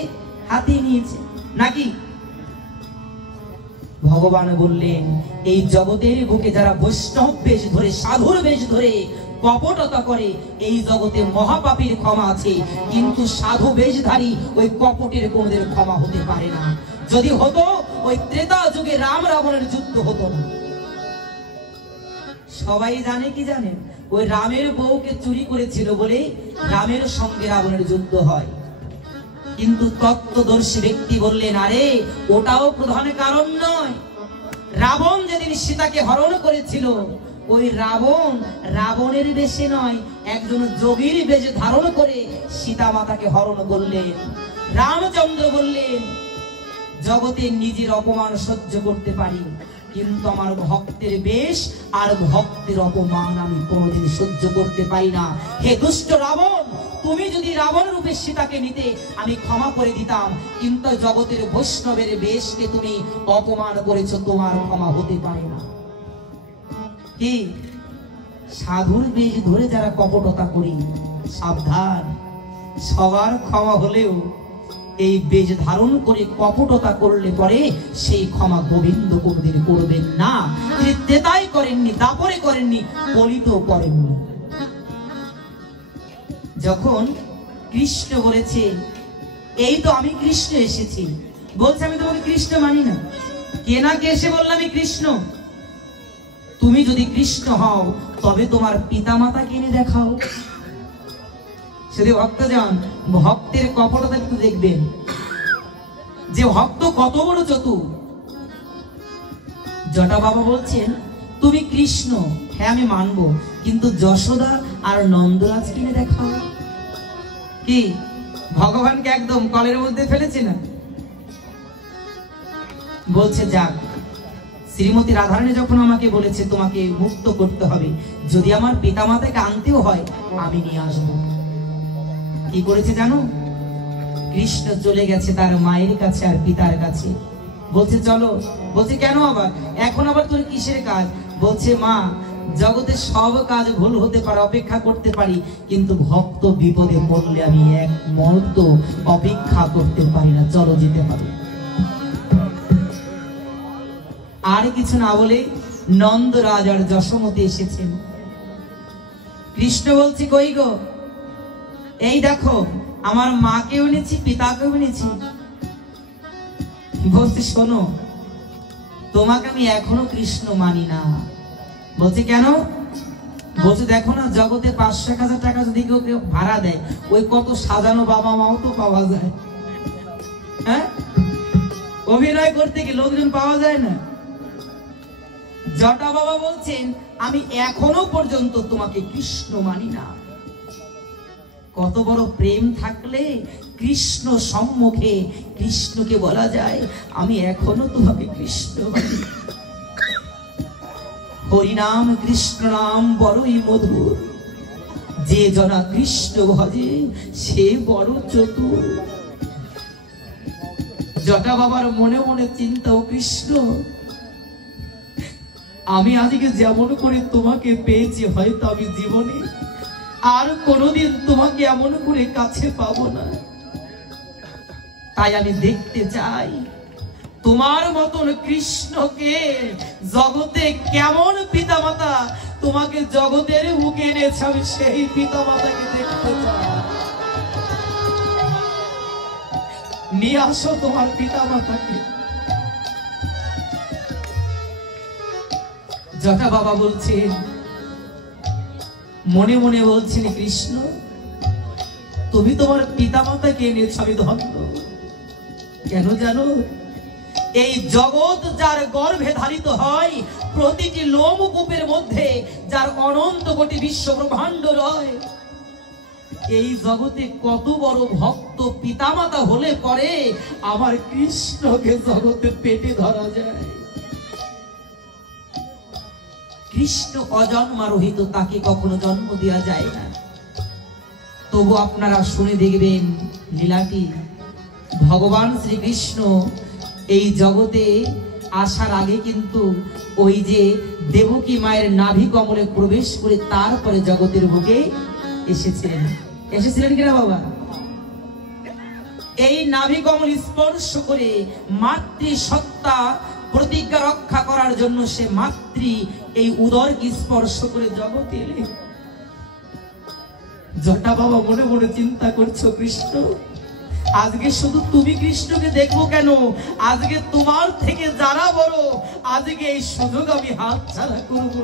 হাতিয়ে নিয়েছে, নাকি? ভগবান বললেন এই জগতের বুকে যারা বৈষ্ণব বেশ ধরে, সাধুর বেশ ধরে কপটতা করে, এই জগতে মহাপাপীর ক্ষমা আছে, কিন্তু সাধু বেশধারী ওই কপটের কোনদের ক্ষমা হতে পারে না। যদি হতো ওই ত্রেতা যুগে রাম রাবণের যুদ্ধ হতো না। সবাই জানে কি জানেন? ওই রামের বউকে চুরি করেছিল বলে রামের সঙ্গে রাবণের যুদ্ধ হয়। কিন্তু তত্ত্বদর্শী ব্যক্তি বললেন আরে ওটাও প্রধান কারণ নয়। রাবণ যেদিন সীতাকে হরণ করেছিল, ওই রাবণ রাবণের বেশে নয়, একজন যোগীর বেশে ধারণ করে সীতা মাতাকে হরণ করলেন। রামচন্দ্র বললেন জগতে নিজের অপমান সহ্য করতে পারি, কিন্তু আমার ভক্তের বেশ আর ভক্তের অপমান আমি কোনোদিন সহ্য করতে পারি না। হে দুষ্ট রাবণ, তুমি যদি রাবণ রূপে সীতাকে নিতে আমি ক্ষমা করে দিতাম, কিন্তু জগতের বৈষ্ণবের বেশকে তুমি অপমান করেছো, তোমার ক্ষমা হতে পারে না। কি সাধুর বেশ ধরে যারা কপটতা করি, সাবধান, সবার ক্ষমা হলেও এই বেশ ধারণ করে কপটতা করলে পরে সেই ক্ষমা গোবিন্দ কোনদিন করবেন না। তিনি তেতাই করেননি, দাপরে করেননি, পলিত করেননি। যখন কৃষ্ণ বলেছে এই তো আমি কৃষ্ণ এসেছি, বলছে আমি তোমাকে কৃষ্ণ মানি না। কে না কে এসে বললাম আমি কৃষ্ণ। তুমি যদি কৃষ্ণ হও তবে তোমার পিতা মাতা কিনে দেখাও। সেদি ভক্তজন, ভক্তের কপটতা একটু দেখবেন যে ভক্ত কত বড় চতুর। জটা বাবা বলছেন তুমি কৃষ্ণ, হ্যাঁ আমি মানবো, কিন্তু যশোদা আর নন্দরাজ কিনে দেখাও। কি ভগবানকে একদম কলের মধ্যে ফেলেছে না? বলছে যাক, শ্রীমতী রাধারানী যখন আমাকে বলেছে তোমাকে মুক্ত করতে হবে, যদি আমার পিতা মাতাকে আনতেও হয় আমি নিয়ে আসবো। কি করেছে জানো? কৃষ্ণ চলে গেছে তার মায়ের কাছে আর পিতার কাছে। বলছে চলো। বলছে কেন আবার? এখন আবার তোর কিসের কাজ? বলছে মা, জগতে সব কাজ ভুল হতে পারে, অপেক্ষা করতে পারি, কিন্তু ভক্ত বিপদে পড়লে আমি এক মুহূর্ত অপেক্ষা করতে পারি না, চলো যেতে হবে। আর কিছু না বলে নন্দরাজ আর যশোমতি এসেছেন। কৃষ্ণ বলছে কই গো? এই দেখো আমার মাকে এনেছি, পিতাকে এনেছি। বলছে শোনো, তোমাকে আমি এখনো কৃষ্ণ মানি না। বলছে কেন? বলছে দেখো না, জগতে 500-1000 টাকা যদি কেউ ভাড়া দেয়, ওই কত সাজানো বাবা মাও তো পাওয়া যায়। হ্যাঁ, অভিনয় করতে কি লোকজন পাওয়া যায় না? জটা বাবা বলছেন আমি এখনো পর্যন্ত তোমাকে কৃষ্ণ মানি না। কত বড় প্রেম থাকলে কৃষ্ণ সম্মুখে কৃষ্ণকে বলা যায়, আমি এখনো তোমাকে কৃষ্ণ বলি। হরিনাম কৃষ্ণ নাম বড়ই মধুর, যে জনা কৃষ্ণ ভজে সে বড় চতুর। জটা বাবার মনে মনে চিন্তা, ও কৃষ্ণ, আমি আজকে যেমন করে তোমাকে পেয়েছি, হয়তো আমি জীবনে আর কোনোদিন তোমাকে এমন করে কাছে পাবো না। তাই আমি দেখতে চাই তোমার মতন কৃষ্ণকে জগতে কেমন পিতামাতা তোমাকে জগতের বুকে এনেছে, আমি সেই পিতামাতাকে দেখতে চাই। নিয়ে আসো তোমার পিতামাতাকে। জটা বাবা বলছেন, মনে মনে বলছেন, কৃষ্ণ তুমি তোমার পিতামাতাকে এনেছ, আমি ধন্য। কেন জানো? এই জগৎ যার গর্ভে ধারিত হয়, প্রতিটি লোমকূপের মধ্যে যার অনন্ত কোটি বিশ্ব ব্রহ্মাণ্ড রয়, এই জগতে কত বড় ভক্ত পিতামাতা হলে পরে আমার কৃষ্ণকে জগতে পেটে ধরা যায়। কৃষ্ণ অজন্মারোহিত, তাকে কখনো জন্ম দেওয়া যায় না। তবু আপনারা শুনে দেখবেন লীলাটি, ভগবান শ্রীকৃষ্ণ এই জগতে আসার আগে কিন্তু ওই যে দেবকী মায়ের নাভি কমলে প্রবেশ করে তারপরে জগতের বুকে এসেছিলেন কিনা বাবা? এই নাভি কমল স্পর্শ করে মাতৃ সত্তা প্রতিজ্ঞা রক্ষা করার জন্য সে মাতৃ এই উদরকে স্পর্শ করে জগতে এলেন। জটা বাবা মনে মনে চিন্তা করছো, কৃষ্ণ আজকে শুধু তুমি কৃষ্ণকে দেখবো কেন? আজকে তোমার থেকে যারা বড়, আজকে এই সুযোগ আমি হাত ছাড়া করবো।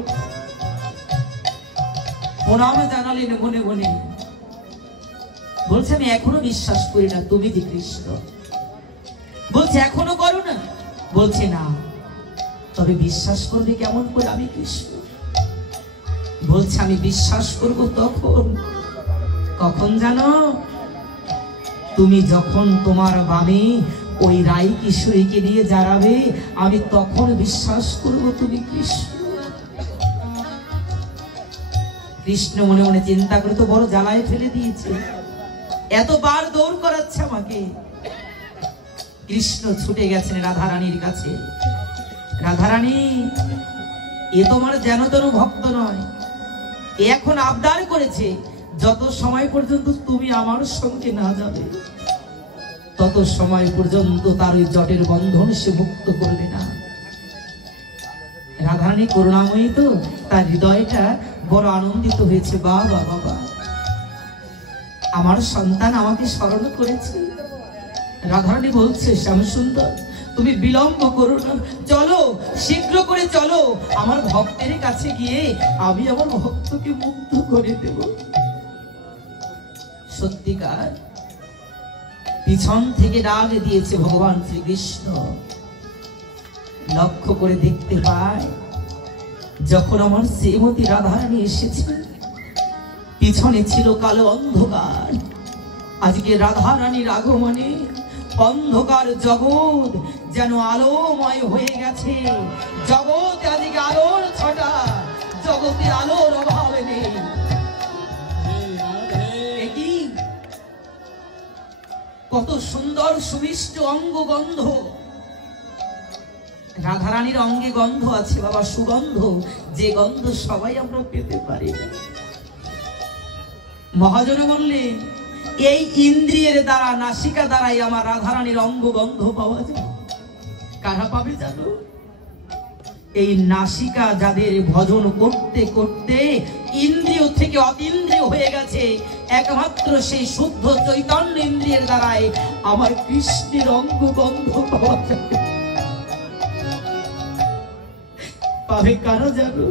প্রণাম জানালেন মনে মনে, বলছে আমি এখনো বিশ্বাস করি না তুমি যে কৃষ্ণ। বলছে এখনো করো না? বলছে না। তবে বিশ্বাস করবে কেমন করে আমি কৃষ্ণ? বলছে আমি বিশ্বাস করব তখন, কখন জানো? তুমি যখন তোমার বামে ওই রাই কিশোরীকে নিয়ে দাঁড়াবে, আমি তখন বিশ্বাস করব তুমি কৃষ্ণ। কৃষ্ণ মনে মনে চিন্তা করে, তো বড় জ্বালায় ফেলে দিয়েছে, এতবার দৌড় করাচ্ছে আমাকে। কৃষ্ণ ছুটে গেছেন রাধারানীর কাছে। রাধারানী, এ তোমার যেন তেন ভক্ত নয়, এ এখন আবদার করেছে যত সময় পর্যন্ত তুমি আমার সঙ্গে না যাবে, তত সময় পর্যন্ত তার ওই জটের বন্ধন সে মুক্ত করবে না। রাধারানী করুণাময়ী তো, তার হৃদয়টা বড় আনন্দিত হয়েছে। বাবা বাবা, আমার সন্তান আমাকে স্মরণ করেছে। রাধারানী বলছে, শ্যামসুন্দর তুমি বিলম্ব করো না, চলো শীঘ্র করে চলো, আমার ভক্তের কাছে গিয়ে আমি আমার ভক্তকে মুক্ত করে দেব। সত্যিকার পিছন থেকে ডাক দিয়েছে ভগবান শ্রীকৃষ্ণ। লক্ষ্য করে দেখতে পায়, যখন আমার শ্রীমতী রাধারানী এসেছে, পিছনে ছিল কালো অন্ধকার। আজকে রাধারানীর আগমনে অন্ধকার জগৎ যেন আলোময় হয়ে গেছে। জগতে আজকে আলোর ছটা, জগতে আলোর অভাব নেই। কত সুন্দর সুমিষ্ট অঙ্গ গন্ধ। রাধারানীর অঙ্গে গন্ধ আছে বাবা, সুগন্ধ, যে গন্ধ সবাই আমরা পেতে পারি না। মহাজন বললেন, এই ইন্দ্রিয়ের দ্বারা, নাসিকা দ্বারাই আমার রাধারানীর অঙ্গ গন্ধ পাওয়া যায়। কারা পাবে জানো? এই নাসিকা যাদের ভজন করতে করতে ইন্দ্রিয় থেকে অতীন্দ্রিয় হয়ে গেছে, একমাত্র সেই শুদ্ধ চৈতন্য ইন্দ্রিয়ের দ্বারাই আমার কৃষ্ণের অঙ্গ গন্ধ পাওয়া যাবে। পাবে কারা জানো?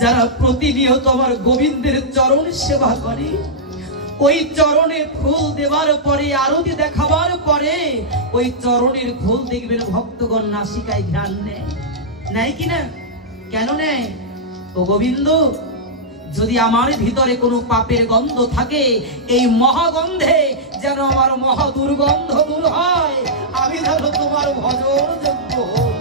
যারা প্রতিনিয়ত আমার গোবিন্দের চরণ সেবা করে, ওই চরণে ফুল দেওয়ার পরে, আরতি দেখাবার পরে ওই চরণের ফুল দেখবেন ভক্তগণ নাসিকায় ঘ্রাণ নেয়, নেয় কিনা? কেন নেয়? ও গোবিন্দ, যদি আমার ভিতরে কোনো পাপের গন্ধ থাকে, এই মহাগন্ধে যেন আমার মহা দুর্গন্ধ দূর হয়, আমি যেন তোমার ভজন যোগ্য হই।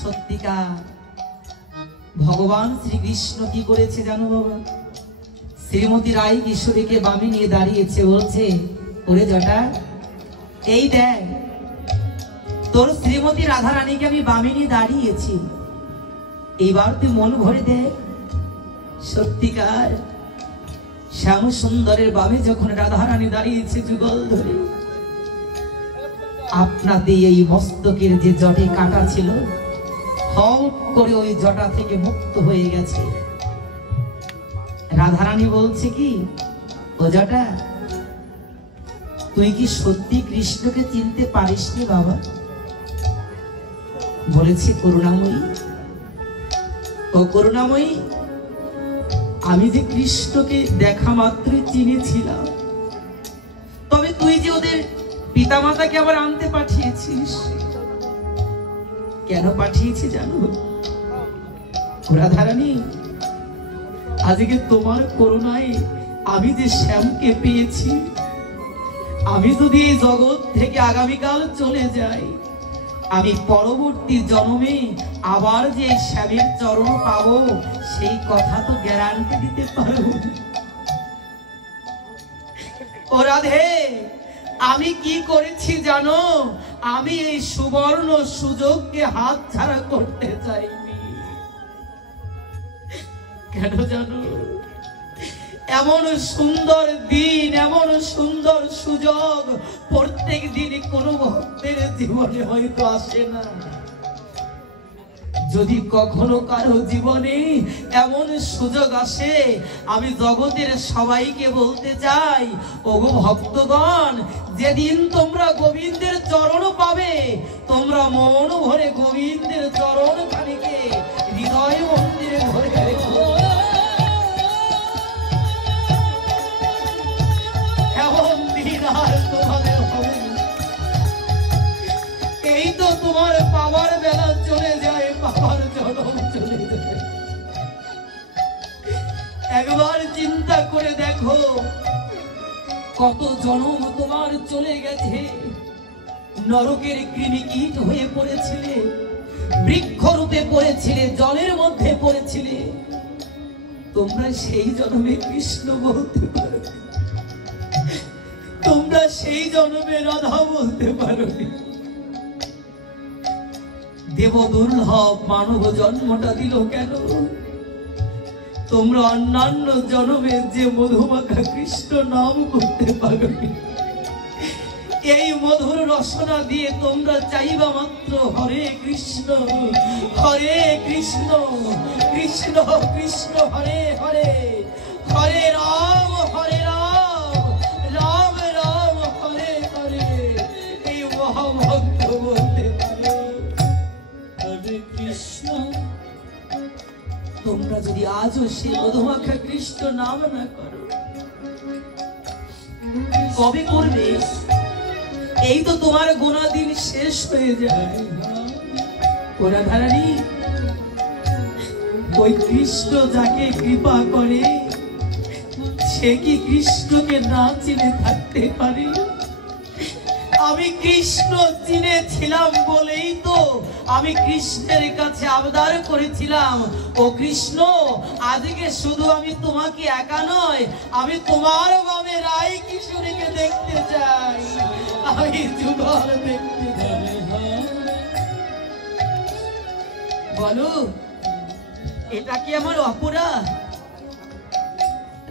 সত্যিকার ভগবান শ্রীকৃষ্ণ কি করেছে জানো বাবা? শ্রীমতী রায় কিশোরীকে বামে নিয়ে দাঁড়িয়েছে, বলছে ওরে জটা, এই দেখ তোর শ্রীমতী রাধা রানীকে আমি বামে নিয়ে দাঁড়িয়েছি, এইবার তুই মন ভরে দেখ। সত্যিকার শ্যাম সুন্দরের বামে যখন রাধা রানী দাঁড়িয়েছে যুগল ধরে, আপনাদের এই মস্তকের যে জটে কাটা ছিল, হট করে ওই জটা থেকে মুক্ত হয়ে গেছে। রাধারানী বলছে কি, ও জটা, তুই কি সত্যি কৃষ্ণকে চিনতে পারিসনি বাবা? বলেছে করুণাময়ী, ও করুণাময়ী, আমি যে কৃষ্ণকে দেখা মাত্রই চিনেছিলাম, তবে তুই যে ওদের পিতামাতাকে আবার আনতে পাঠিয়েছিস। কেন পাঠিয়েছি জানো রাধারানী? আজকে তোমার করুণায় আমি যে শ্যামকে পেয়েছি, আমি যদি এই জগৎ থেকে আগামীকাল চলে যাই, আমি পরবর্তী জন্মে আবার যে শ্যামের চরণ পাবো, সেই কথা তো গ্যারান্টি দিতে পারবো। ও রাধে, আমি কি করেছি জানো? আমি এই সুবর্ণ সুযোগকে হাত ছাড়া করতে চাইনি। কেন জানো? এমন সুন্দর দিন, এমন সুন্দর সুযোগ প্রত্যেক দিন কোনো ভক্তের জীবনে হয়তো আসে না। যদি কখনো কারো জীবনে এমন সুযোগ আসে, আমি জগতের সবাইকে বলতে চাই, ওগো ভক্তগণ, যেদিন তোমরা গোবিন্দের চরণ পাবে, তোমরা মন ভরে গোবিন্দের চরণ খানিকে হৃদয় মন্দিরে ধরে রেখো। এমন দিন আর তোমাদের হবে না। এই তো তোমার পাওয়ার বেলা চলে যায়, পাওয়ার জনম চলে যায়। একবার চিন্তা করে দেখো, কত জনম তোমার চলে গেছে। নরকের কৃমিকীট হয়ে পড়েছিলে, বৃক্ষরূপে পড়েছিলে, জলের মধ্যে পড়েছিলে। তোমরা সেই জন্মে কৃষ্ণ বলতে পারো, তোমরা সেই জন্মে রাধা বলতে পারো। দেব দুর্লভ মানব জন্মটা দিল কেন? তোমরা অন্যান্য জন্মে যে মধুমাখা কৃষ্ণ নাম করতে পারো, এই মধুর রসনা দিয়ে তোমরা চাইবা মাত্র হরে কৃষ্ণ, হরে কৃষ্ণ, কৃষ্ণ কৃষ্ণ হরে হরে, হরে রাম, হরে রাম, রাম রাম হরে হরে। এই মহাভক্ত বলতে পারো হরে কৃষ্ণ। তোমরা যদি আজও সে মধুমাখা কৃষ্ণ নাম না করো, কবে করবে? এই তো তোমার গোনা দিন শেষ হয়ে যায়। ওরা ধারানি, ওই কৃষ্ণ যাকে কৃপা করে, সে কি কৃষ্ণকে না চিনে থাকতে পারে? আমি কৃষ্ণ চিনেছিলাম বলেই তো আমি কৃষ্ণের কাছে আবদার করেছিলাম, ও কৃষ্ণ, আজকে শুধু আমি তোমাকে একা নয়, আমি তোমার বামে রায় কিশোরীকে দেখতে চাই, আমি যুগল দেখতে চাই। বলো, এটা কি আমার অপরাধ?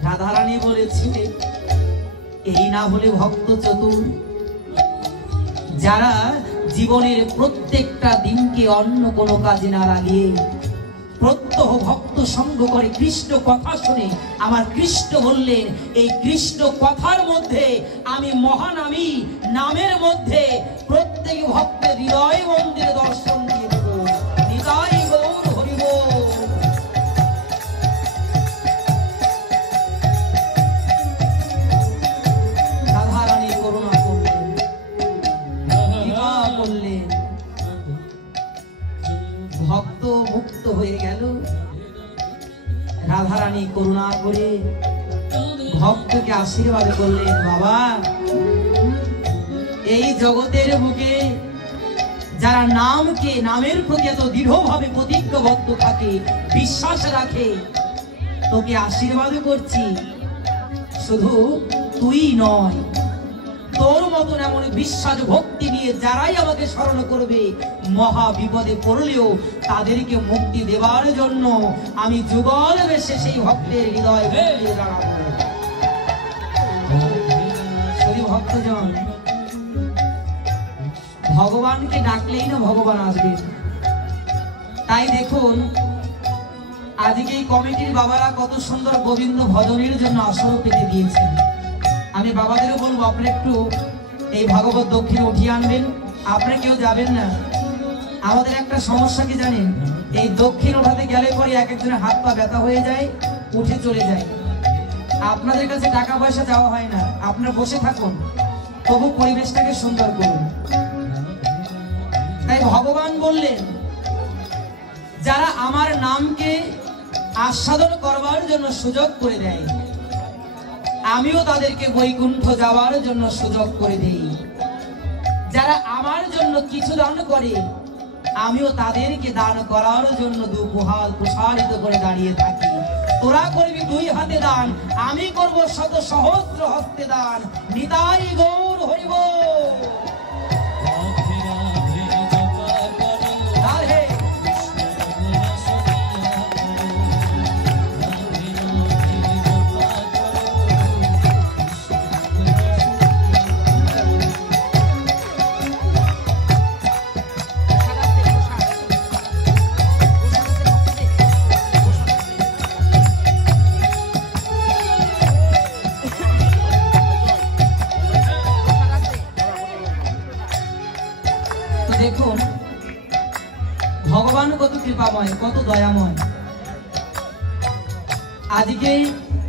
রাধারানী বলেছে, এই না হলে ভক্ত চতুর, যারা জীবনের প্রত্যেকটা দিনকে অন্য কোনো কাজে না লাগিয়ে প্রত্যহ ভক্ত সঙ্গ করে কৃষ্ণ কথা শুনে, আমার কৃষ্ণ বললেন, এই কৃষ্ণ কথার মধ্যে আমি মহানামী নামের মধ্যে প্রত্যেক ভক্তের হৃদয় মন্দিরে দর্শন দিয়ে দেব। হৃদয় গৌর হরি বল। রাধারানী করুণা করলেন, ভক্ত মুক্ত হয়ে গেল। রাধারানী করুণা করে ভক্তকে আশীর্বাদ করলেন, বাবা এই জগতের বুকে যারা নামকে, নামের প্রতি এত দৃঢ়ভাবে প্রতিজ্ঞাবদ্ধ থাকে, বিশ্বাস রাখে, তোকে আশীর্বাদ করছি। শুধু তুই নয়, তোর মতন এমন বিশ্বাস ভক্তি নিয়ে যারাই আমাকে স্মরণ করবে, মহা বিপদে পড়লেও তাদেরকে মুক্তি দেওয়ার জন্য আমি যুগল বেশে সেই ভক্তের হৃদয় ভক্তি জানাবো। শুধু ভক্তজন, ভগবানকে ডাকলেই না ভগবান আসবে। তাই দেখুন আজকে এই কমিটির বাবারা কত সুন্দর গোবিন্দ ভজনের জন্য আসর পেতে দিয়েছেন। আমি বাবাদেরও বলবো আপনি একটু এই ভাগবত দক্ষিণে উঠিয়ে আনবেন। আপনারা কেউ যাবেন না। আমাদের একটা সমস্যা কি জানেন, এই দক্ষিণ ওঠাতে গেলে পরে এক একজনের হাত পা ব্যথা হয়ে যায়, উঠে চলে যায়। আপনাদের কাছে টাকা পয়সা যাওয়া হয় না, আপনারা বসে থাকুন, তবু পরিবেশটাকে সুন্দর করুন। তাই ভগবান বললেন, যারা আমার নামকে আস্বাদন করবার জন্য সুযোগ করে দেয়, আমিও তাদেরকে বৈকুণ্ঠ যাওয়ার জন্য সুযোগ করে দেই। যারা আমার জন্য কিছু দান করে, আমিও তাদেরকে দান করার জন্য দুহাত প্রসারিত করে দাঁড়িয়ে থাকি। তোরা করবি দুই হাতে দান, আমি করব শত সহস্র হস্তে দান। নিতাই গৌর হরিব। দেখুন ভগবান কত কৃপাময়, কত দয়াময়। আজকে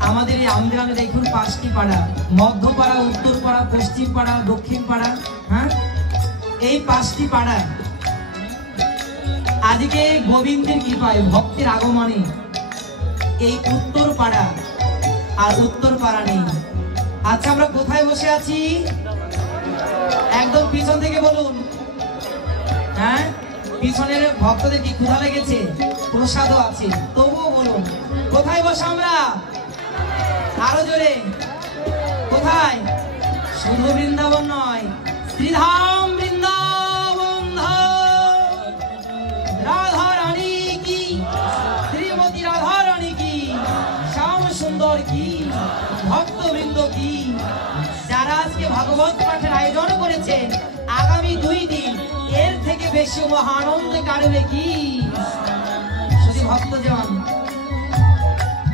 আমাদের এই আমগ্রামে দেখুন 5টি পাড়া, মধ্যপাড়া, উত্তরপাড়া, পশ্চিম পাড়া, দক্ষিণ পাড়া, হ্যাঁ, এই 5টি পাড়া আজকে গোবিন্দের কৃপায়, ভক্তের আগমনে এই উত্তর পাড়া আর উত্তর পাড়া নেই। আচ্ছা আমরা কোথায় বসে আছি? একদম পিছন থেকে বলুন। হ্যাঁ, পিছনের ভক্তদের কি ক্ষুধা লেগেছে? প্রসাদও আছে, তবুও বলুন কোথায় বসে আমরা? আরো জোরে, কোথায়? শুধু বৃন্দাবন নয়, শ্রীধাম বৃন্দাবন ধাম। রাধা রানী কি, শ্রীমতী রাধা রানী কি, শ্যাম সুন্দর কি, ভক্তবৃন্দ কি, যারা আজকে ভাগবত পাঠের আয়োজন করেছেন, আগামী 2 দিন এর থেকে বেশি মহানন্দ কাটবে কি? শুধু ভক্তজন,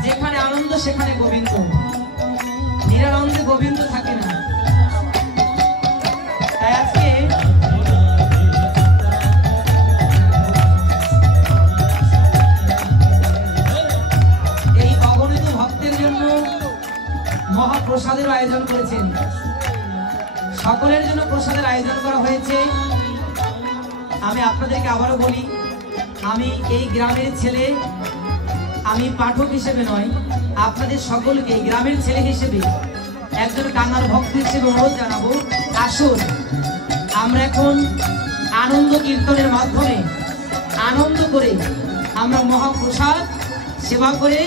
যেখানে আনন্দ সেখানে গোবিন্দ, নিরানন্দে গোবিন্দ থাকে না। তাই আজকে এই অগণিত ভক্তের জন্য মহাপ্রসাদের আয়োজন করেছেন। সকলের জন্য প্রসাদের আয়োজন করা হয়েছে। আমি আপনাদেরকে আবারও বলি, আমি এই গ্রামের ছেলে, আমি পাঠক হিসেবে নয়, আপনাদের সকলকে এই গ্রামের ছেলে হিসেবে, একজন কান্নার ভক্ত হিসেবে অনুরোধ জানাবো, আসুন আমরা এখন আনন্দ কীর্তনের মাধ্যমে আনন্দ করে আমরা মহাপ্রসাদ সেবা করে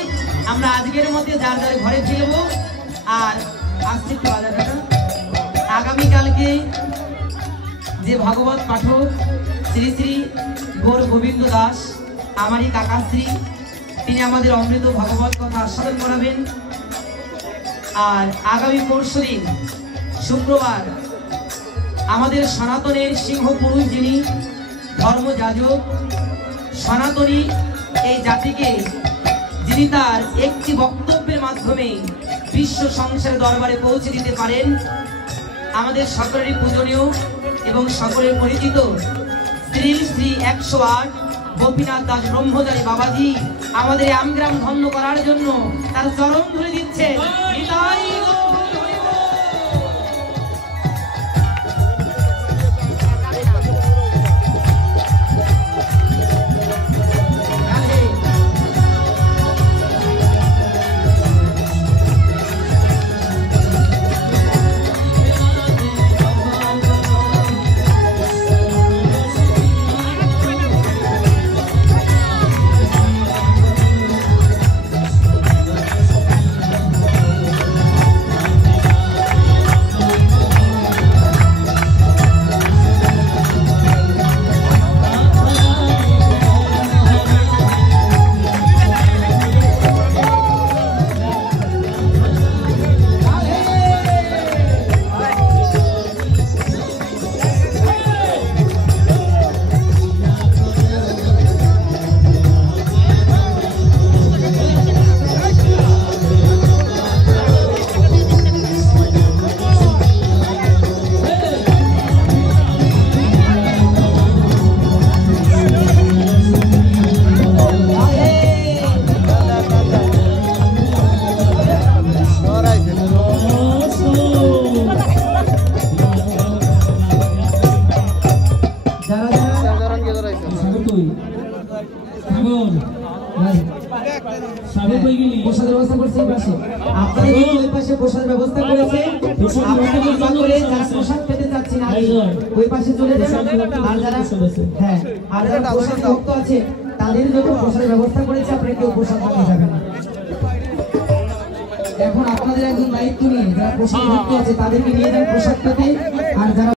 আমরা আজকের মধ্যে যার যার ঘরে ফিরব। আর আজকে আগামীকালকে যে ভাগবত পাঠক শ্রী শ্রী গৌর গোবিন্দ দাস, আমারই কাকাশ্রী, তিনি আমাদের অমৃত ভাগবত কথা আস্বাদন করাবেন। আর আগামী পরশুদিন শুক্রবার আমাদের সনাতনের সিংহ পুরুষ, যিনি ধর্মযাজক, সনাতনী এই জাতিকে, যিনি তার একটি বক্তব্যের মাধ্যমে বিশ্ব সংসারের দরবারে পৌঁছে দিতে পারেন, আমাদের সকলেরই পূজনীয় এবং সকলের পরিচিত শ্রী শ্রী 108 গোপীনাথ দাস ব্রহ্মচারী বাবাজি আমাদের আমগ্রাম ধন্য করার জন্য তার চরণ ধরে দিচ্ছে। সাগর সাগর কই গেলি প্রসাদের ব্যবস্থা করছে এই পাশে আপনারা কিন্তু ওই পাশে প্রসাদের ব্যবস্থা করেছে আপনারা কৃপা করে যারা প্রসাদ পেতে যাচ্ছেন ওই পাশে চলে যান আর যারা হ্যাঁ আর যারা প্রসাদ ভক্ত আছে তাদের জন্য প্রসাদের ব্যবস্থা করেছে আপনারা কেউ প্রসাদ পেতে যাবেন না এখন আপনাদের একজন দায়িত্ব নিয়ে যারা প্রসাদ ভক্ত আছে তাদেরকে নিয়ে যান প্রসাদ পেতে আর যারা